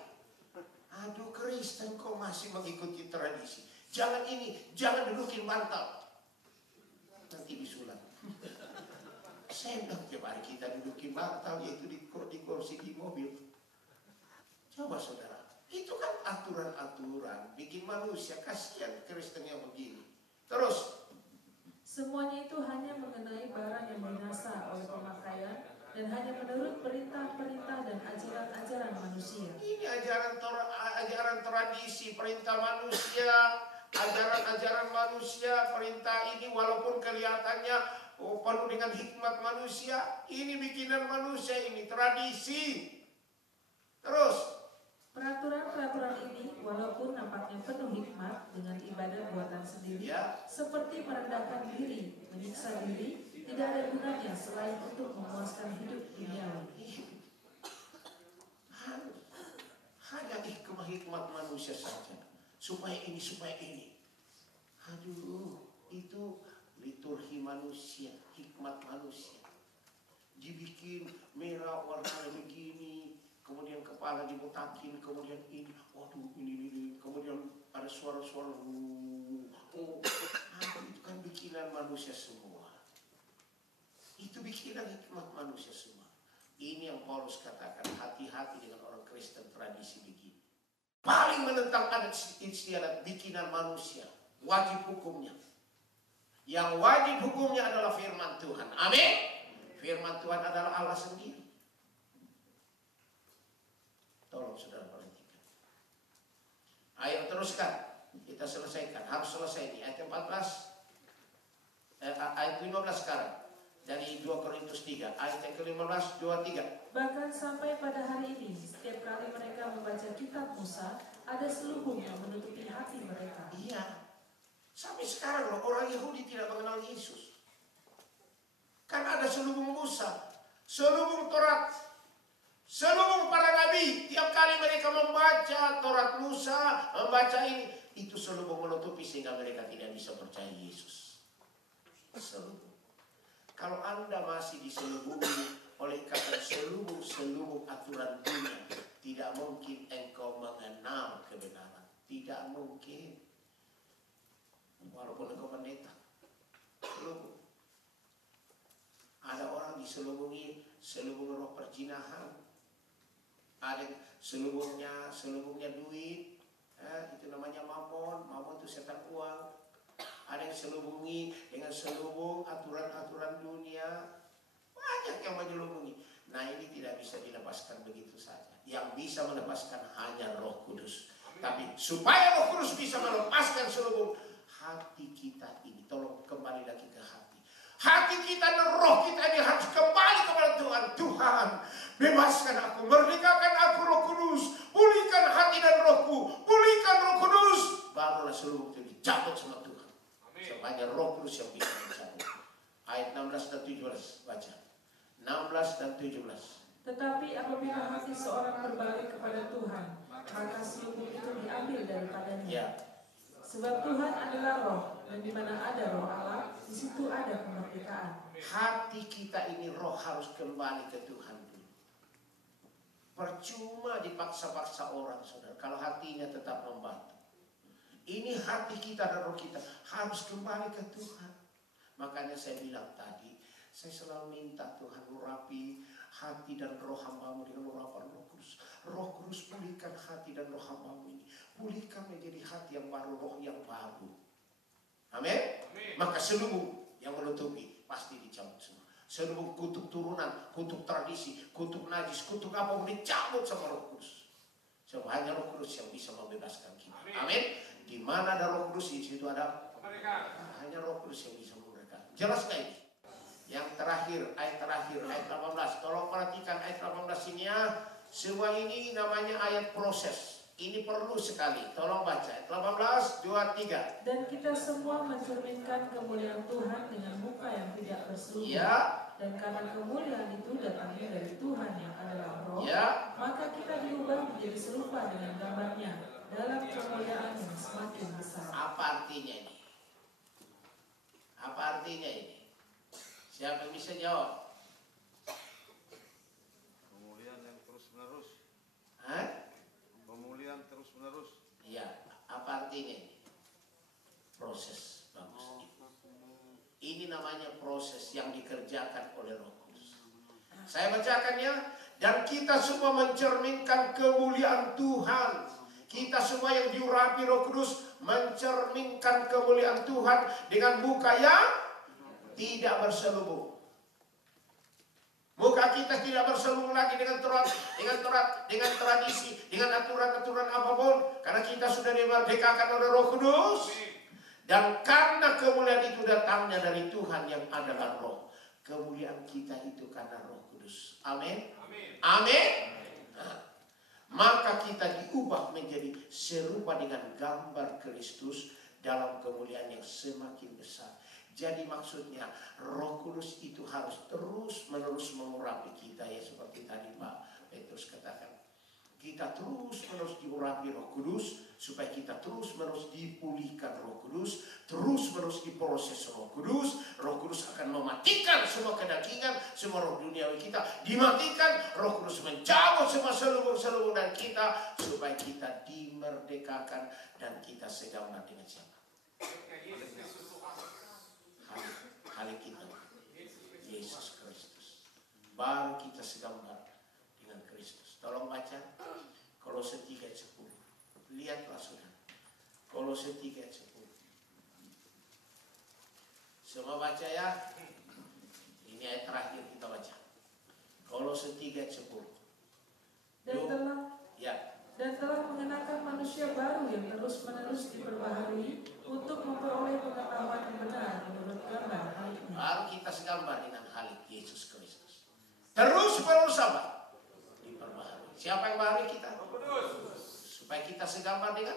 Aduh, Kristen kok masih mengikuti tradisi. Jangan ini, jangan dudukin bantal. Nanti disulat. Saya bilang tiap hari kita dudukin bantal, yaitu di kursi di mobil. Coba saudara. Itu kan aturan-aturan bikin manusia, kasihan Kristen yang begini. Terus, semuanya itu hanya mengenai barang yang binasa oleh pemakaian dan hanya menurut perintah-perintah dan ajaran-ajaran manusia. ini ajaran tradisi, perintah manusia, ajaran-ajaran manusia, perintah ini walaupun kelihatannya penuh dengan hikmat manusia, ini bikinan manusia, ini tradisi. Terus, peraturan-peraturan ini walaupun nampaknya penuh hikmat dengan ibadah buatan sendiri, ya, seperti merendahkan diri, menyiksa diri, tidak ada gunanya selain untuk memuaskan hidup duniawi. hanya hikmat manusia saja, supaya ini, supaya ini. Aduh, itu liturgi manusia, hikmat manusia. Dibikin merah warnanya begini, kemudian kepala dibutakin, kemudian ini, waduh ini, kemudian ada suara-suara, itu kan bikinan manusia semua. Itu bikinan hikmat manusia semua. Ini yang Paulus katakan, hati-hati dengan orang Kristen tradisi begini. Paling menentang adat istiadat bikinan manusia, wajib hukumnya. Yang wajib hukumnya adalah firman Tuhan. Amin. Firman Tuhan adalah Allah sendiri. Tolong saudara perhatikan. Ayo teruskan. Kita selesaikan. Harus selesai ini. Ayat 14. Ayat 15 sekarang. Dari 2 Korintus 3. Ayat yang ke-15, 2-3. Bahkan sampai pada hari ini, setiap kali mereka membaca kitab Musa, ada selubung yang menutupi hati mereka. Iya. Sampai sekarang loh, orang Yahudi tidak mengenal Yesus. Kan ada selubung Musa, selubung Taurat, selubung para nabi. Tiap kali mereka membaca Taurat Musa, membaca ini, itu selubung menutupi sehingga mereka tidak bisa percaya Yesus. Selubung. Kalau Anda masih diselubungi oleh kata selubung aturan dunia, tidak mungkin engkau mengenal kebenaran. Tidak mungkin. Walaupun engkau pendeta. Selubung. Ada orang diselubungi roh perzinahan. Ada yang selubungnya duit, itu namanya mamon itu setan uang. Ada yang selubungi dengan selubung aturan-aturan dunia, banyak yang menyelubungi. Nah, ini tidak bisa dilepaskan begitu saja. Yang bisa melepaskan hanya Roh Kudus. Tapi supaya Roh Kudus bisa melepaskan selubung hati kita ini, tolong kembali lagi ke hati. Hati kita dan roh kita ini harus kembali kepada Tuhan. Tuhan, bebaskan aku, merdekakan aku Roh Kudus, pulihkan hati dan rohku, pulihkan Roh Kudus. Barulah selubung itu dicabut sama Tuhan. Hanya Roh Kudus yang bisa mencabut. Ayat 16 dan 17 baca. 16 dan 17. Tetapi apabila hati seorang berbalik kepada Tuhan, maka selubung itu diambil daripadanya. Ya. Sebab Tuhan adalah roh, dan di mana ada roh Allah, di situ ada kemerdekaan. Hati kita ini roh harus kembali ke Tuhan dulu. Percuma dipaksa-paksa orang, saudara, kalau hatinya tetap membantu. Ini hati kita dan roh kita harus kembali ke Tuhan. Makanya saya bilang tadi, saya selalu minta Tuhan urapi hati dan roh hamba-Mu dengan urapan Roh Kudus. Roh Kudus, pulihkan hati dan roh hamba-Mu ini. Pulihkan menjadi hati yang baru, roh yang baru. Amin. Maka selubung yang menutupi pasti dicabut semua. Selubung kutuk turunan, kutuk tradisi, kutuk najis, kutuk apapun dicabut sama Roh Kudus. Sebab hanya Roh Kudus yang bisa membebaskan kita. Amin. Di mana ada Roh Kudus, di situ ada hanya Roh Kudus yang bisa memberikan. Jelas gak ini? Yang terakhir, ayat 18. Tolong perhatikan ayat 18 ini ya. Semua ini namanya ayat proses. Ini perlu sekali. Tolong baca ayat 18, 2, 3. Dan kita semua mencerminkan kemuliaan Tuhan dengan muka yang tidak berselubung. Ya. Dan karena kemuliaan itu datangnya dari Tuhan yang adalah roh, Ya. maka kita diubah menjadi serupa dengan gambarnya dalam kemuliaan yang semakin besar. Apa artinya ini? Apa artinya ini? Siapa yang bisa jawab? Pemulihan yang terus menerus. Hah? Pemulihan terus menerus. Iya. Apa artinya ini? Proses. Bagus. Ini namanya proses yang dikerjakan oleh Roh Kudus. Saya bacakan ya. Dan kita semua mencerminkan kemuliaan Tuhan. Kita semua yang diurapi Roh Kudus mencerminkan kemuliaan Tuhan dengan muka yang tidak berselubung. Muka kita tidak berselubung lagi dengan tradisi, dengan aturan-aturan apapun, karena kita sudah dimerdekakan oleh Roh Kudus. Dan karena kemuliaan itu datangnya dari Tuhan yang adalah Roh. Kemuliaan kita itu karena Roh Kudus. Amin. Amin. Nah, maka kita diubah menjadi serupa dengan gambar Kristus dalam kemuliaan yang semakin besar. Jadi maksudnya Roh Kudus itu harus terus-menerus mengurapi kita, ya seperti tadi Pak Petrus katakan. Kita terus-menerus diurapi Roh Kudus supaya kita terus-menerus dipulihkan Roh Kudus, terus-menerus diproses Roh Kudus. Roh Kudus akan mematikan semua kedagingan, semua roh duniawi kita dimatikan. Roh Kudus mencabut semua selubung-selubung dan kita supaya kita dimerdekakan dan kita segambar dengan siapa? Hari kita Yesus Kristus. Baru kita segambar dengan Kristus. Tolong baca Kolose 3 ayat 10. Lihatlah saudara. Kolose 3 ayat 10. Semua baca ya. Ini ayat terakhir kita baca. Kolose 3 ayat 10. Dan telah mengenakan manusia baru yang terus-menerus diperbaharui untuk memperoleh pengetahuan yang benar menurut gambar haliknya. Baru kita segambar dengan halik Yesus Kristus. Terus apa? Diperbaharui. Siapa yang baharui kita? Supaya kita segambar dengan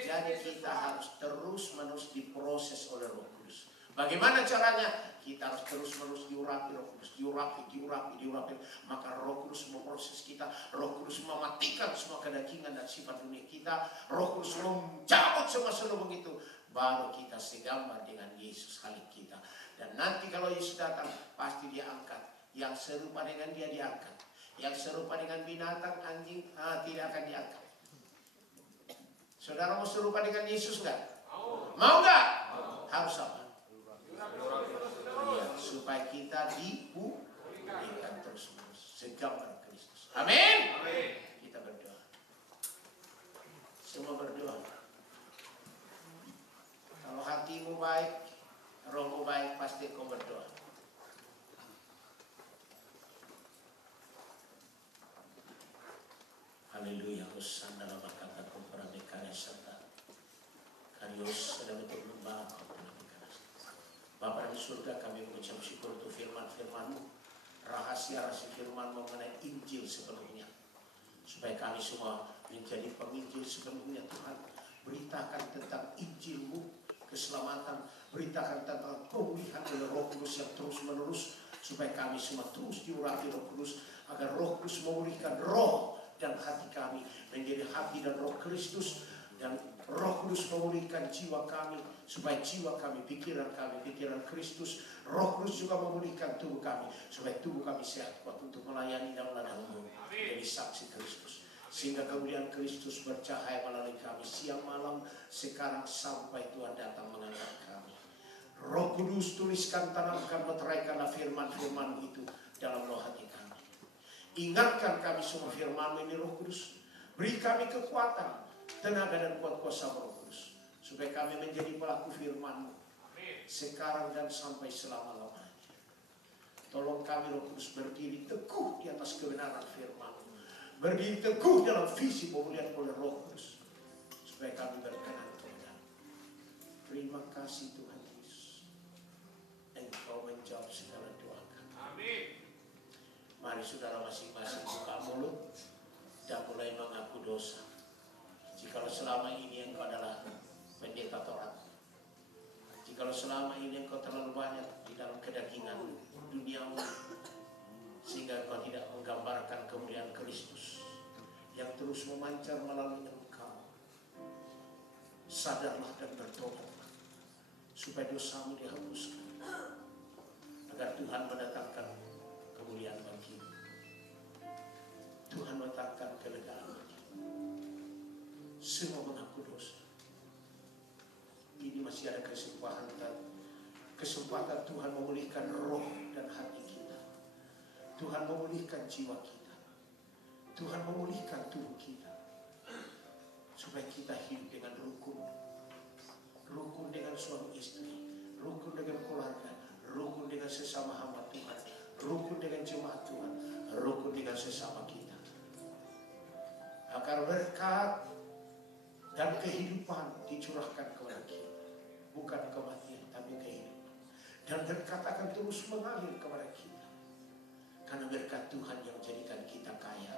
jadi kita harus terus-menerus diproses oleh Roh Kudus. Bagaimana caranya? Kita harus terus-menerus diurapi Roh Kudus, diurapi. Maka Roh Kudus memproses kita. Roh Kudus mematikan semua kedagingan dan sifat dunia kita. Roh Kudus mencabut semua selubung itu. Baru kita segambar dengan Yesus halik kita. Dan nanti kalau Yesus datang, pasti dia angkat. Yang serupa dengan dia diangkat. Yang serupa dengan binatang, anjing, tidak akan diangkat. Saudara mau serupa dengan Yesus enggak? Mau enggak? Harus apa? Iya, supaya kita diberikan terus-menerus segambar Kristus. Amin. Kita berdoa. Semua berdoa. Kalau hatimu baik, rohmu baik, pasti kau berdoa. Haleluya. Hosana dalam kata kau pramekare serta Karios sedang untuk membahas kau pramekare. Bapa di surga, kami mengucap syukur untuk firman-firman-Mu, rahasia-rahasia firman mengenai Injil sepenuhnya, supaya kami semua menjadi penginjil sepenuhnya. Tuhan, beritakan tentang Injil-Mu, keselamatan, beritakan tentang pemulihan oleh Roh Kudus yang terus menerus, supaya kami semua terus diurapi Roh Kudus, agar Roh Kudus memulihkan roh dan hati kami menjadi hati dan roh Kristus, dan Roh Kudus memulihkan jiwa kami supaya jiwa kami, pikiran Kristus. Roh Kudus juga memulihkan tubuh kami supaya tubuh kami sehat kuat untuk melayani dan ladang-Mu menjadi saksi Kristus, sehingga kemuliaan Kristus bercahaya melalui kami siang malam, sekarang sampai Tuhan datang mengangkat kami. Roh Kudus, tuliskan, tanamkan, meteraikanlah firman-firman itu dalam roh hati kami. Ingatkan kami semua firman ini Roh Kudus. Beri kami kekuatan, tenaga dan kuat kuasa Roh Kudus, supaya kami menjadi pelaku firman-Mu sekarang dan sampai selama-lamanya. Tolong kami Roh Kudus berdiri teguh di atas kebenaran firman-Mu, berdiri teguh dalam visi pemulihan oleh Roh Kudus, supaya kami berkenan kepada-Mu. Terima kasih Tuhan Yesus, Engkau menjawab segala doa kami. Amin. Mari saudara masing-masing buka mulut dan mulai mengaku dosa. Jikalau selama ini engkau adalah pendeta Taurat, jikalau selama ini engkau terlalu banyak di dalam kedagingan duniamu, sehingga engkau tidak menggambarkan kemuliaan Kristus yang terus memancar melalui engkau, sadarlah dan bertobatlah supaya dosamu dihapuskan, agar Tuhan mendatangkan kemuliaan bagimu. Tuhan mendatangkan kelegaan bagimu. Semua mengaku dosa. Ini masih ada kesempatan Tuhan memulihkan roh dan hati kita. Tuhan memulihkan jiwa kita. Tuhan memulihkan tubuh kita, supaya kita hidup dengan rukun. Rukun dengan suami istri, rukun dengan keluarga, rukun dengan sesama hamba Tuhan, rukun dengan jemaat Tuhan, rukun dengan sesama kita. Agar berkat dan kehidupan dicurahkan kepada kita, bukan kematian tapi kehidupan. Dan berkat akan terus mengalir kepada kita, karena berkat Tuhan yang menjadikan kita kaya.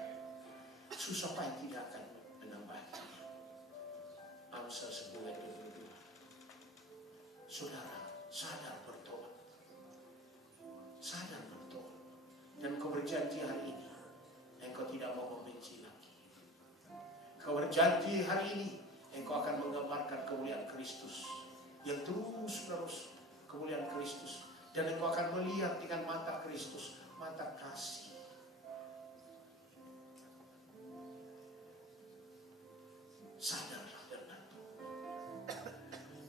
Susah payah tidak akan menambahkannya. Amsal 10:22. Saudara, sadar bertobat. Sadar bertobat. Dan kau berjanji hari ini, engkau tidak mau membenci lagi. Kau berjanji hari ini, engkau akan menggambarkan kemuliaan Kristus yang terus menerus, kemuliaan Kristus, dan engkau akan melihat dengan mata Kristus, mata kasih. Sadarlah dan bertobat.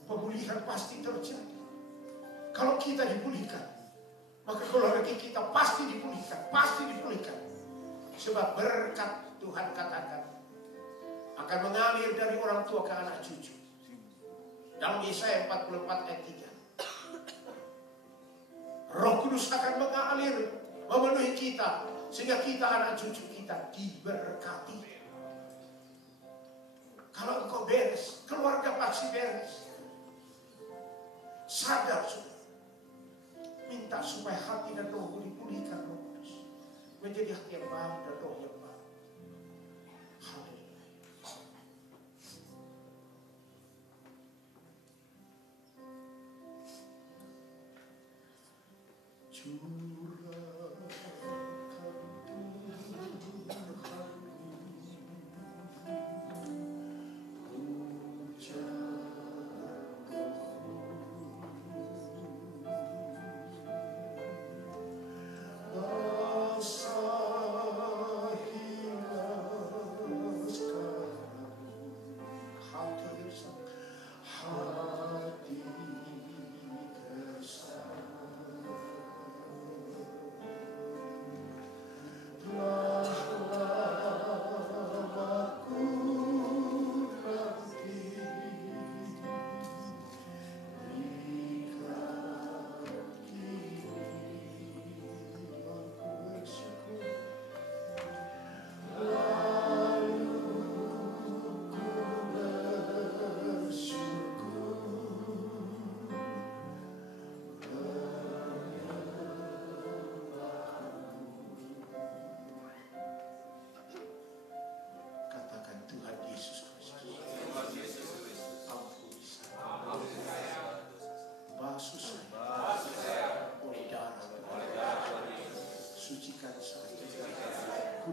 Pemulihan pasti terjadi. Kalau kita dipulihkan, maka keluarga kita pasti dipulihkan, pasti dipulihkan. Sebab berkat Tuhan katakan akan mengalir dari orang tua ke anak cucu. Dalam Yesaya 44 ayat 3. Roh Kudus akan mengalir memenuhi kita, sehingga kita anak cucu kita diberkati. Kalau engkau beres, keluarga pasti beres. Sadar sudah. Minta supaya hati dan rohmu dipulihkan Roh Kudus, menjadi hati yang baru dan roh yang baru.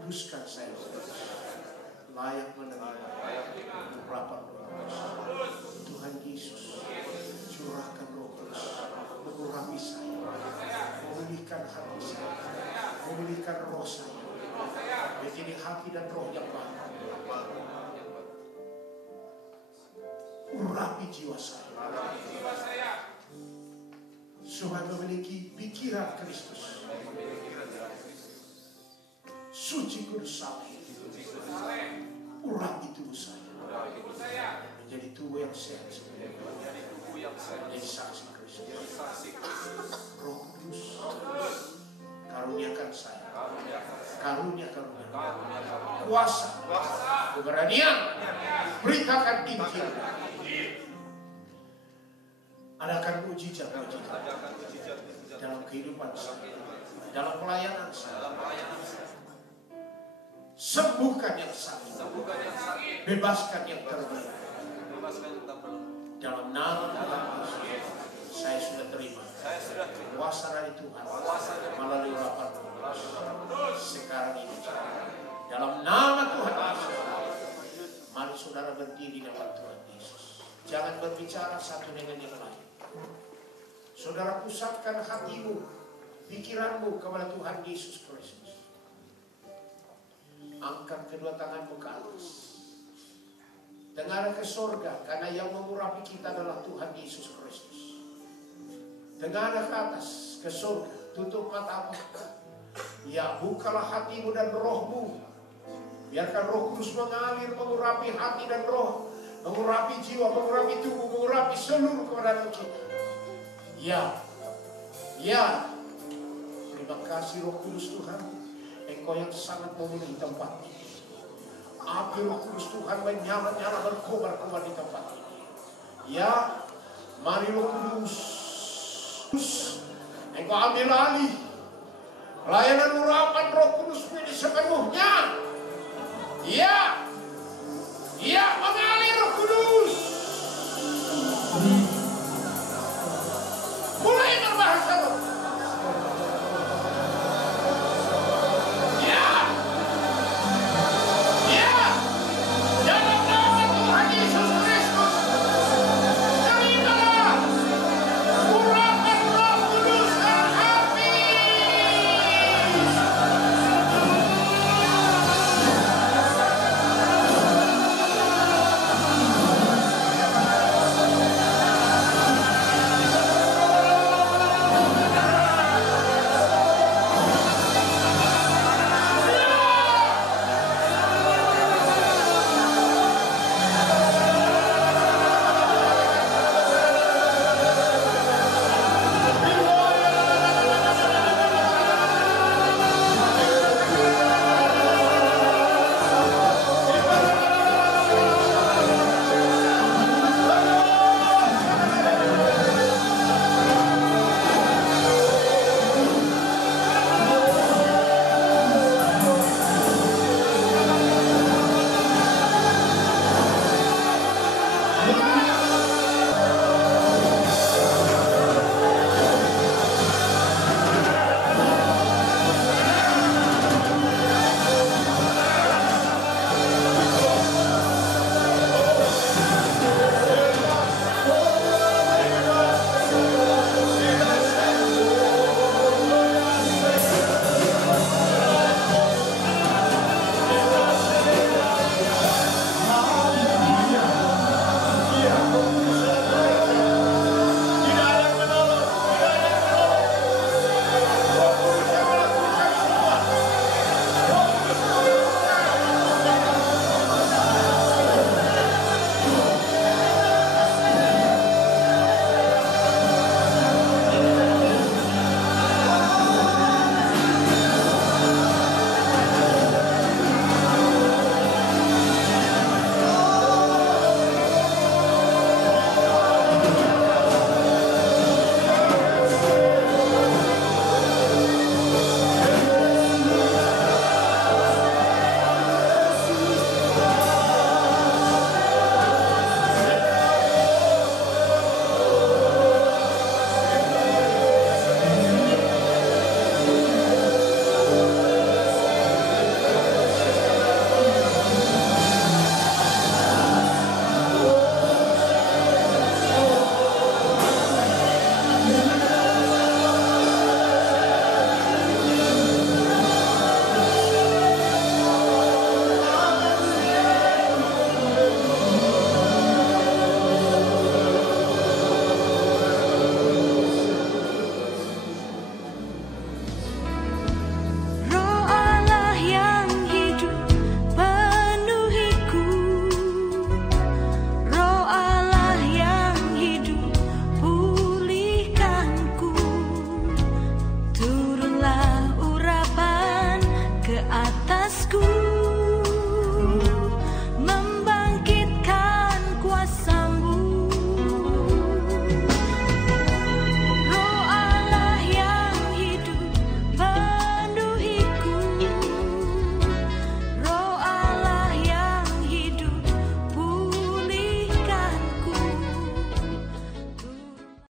kuduskan saya, layak menerima urapan Roh Kudus. Tuhan Yesus, curahkan Roh Kudus, mengurapi saya, memulihkan hati saya, memulihkan roh saya, menjadi hati dan roh yang baru. Urapi jiwa saya, supaya memiliki pikiran Kristus. Suci kudus saleh, urapi tubuh saya, menjadi tubuh yang sehat, menjadi saksi Kristus. Roh Kudus, karuniakan saya, karuniakan kuasa, keberanian, beritakan Injil. Adakan mujizat dalam kehidupan saya, dalam pelayanan saya. Sembuhkan yang sakit, bebaskan yang terbelah. Dalam nama Tuhan Yesus, saya sudah terima kuasa dari Tuhan melalui urapan Roh Kudus sekarang ini. Dalam nama Tuhan Yesus, mari saudara berdiri dalam Tuhan Yesus. Jangan berbicara satu dengan yang lain. Saudara pusatkan hatimu, pikiranmu kepada Tuhan Yesus Kristus. Angkat kedua tanganmu ke atas. Dengar ke surga, karena yang mengurapi kita adalah Tuhan Yesus Kristus. Dengar ke atas, ke surga. Tutup matamu. Ya, bukalah hatimu dan rohmu. Biarkan Roh Kudus mengalir, mengurapi hati dan roh, mengurapi jiwa, mengurapi tubuh, mengurapi seluruh keberadaan kita. Ya, ya. Terima kasih Roh Kudus Tuhan. Engkau yang sangat memenuhi tempat ini. Api Roh Kudus Tuhan menyala-nyala, berkobar-kobar di tempat ini. Ya, mari Roh Kudus, Engkau ambil alih pelayanan urapan Roh Kudus ini sepenuhnya. Ya, ya, mengalir.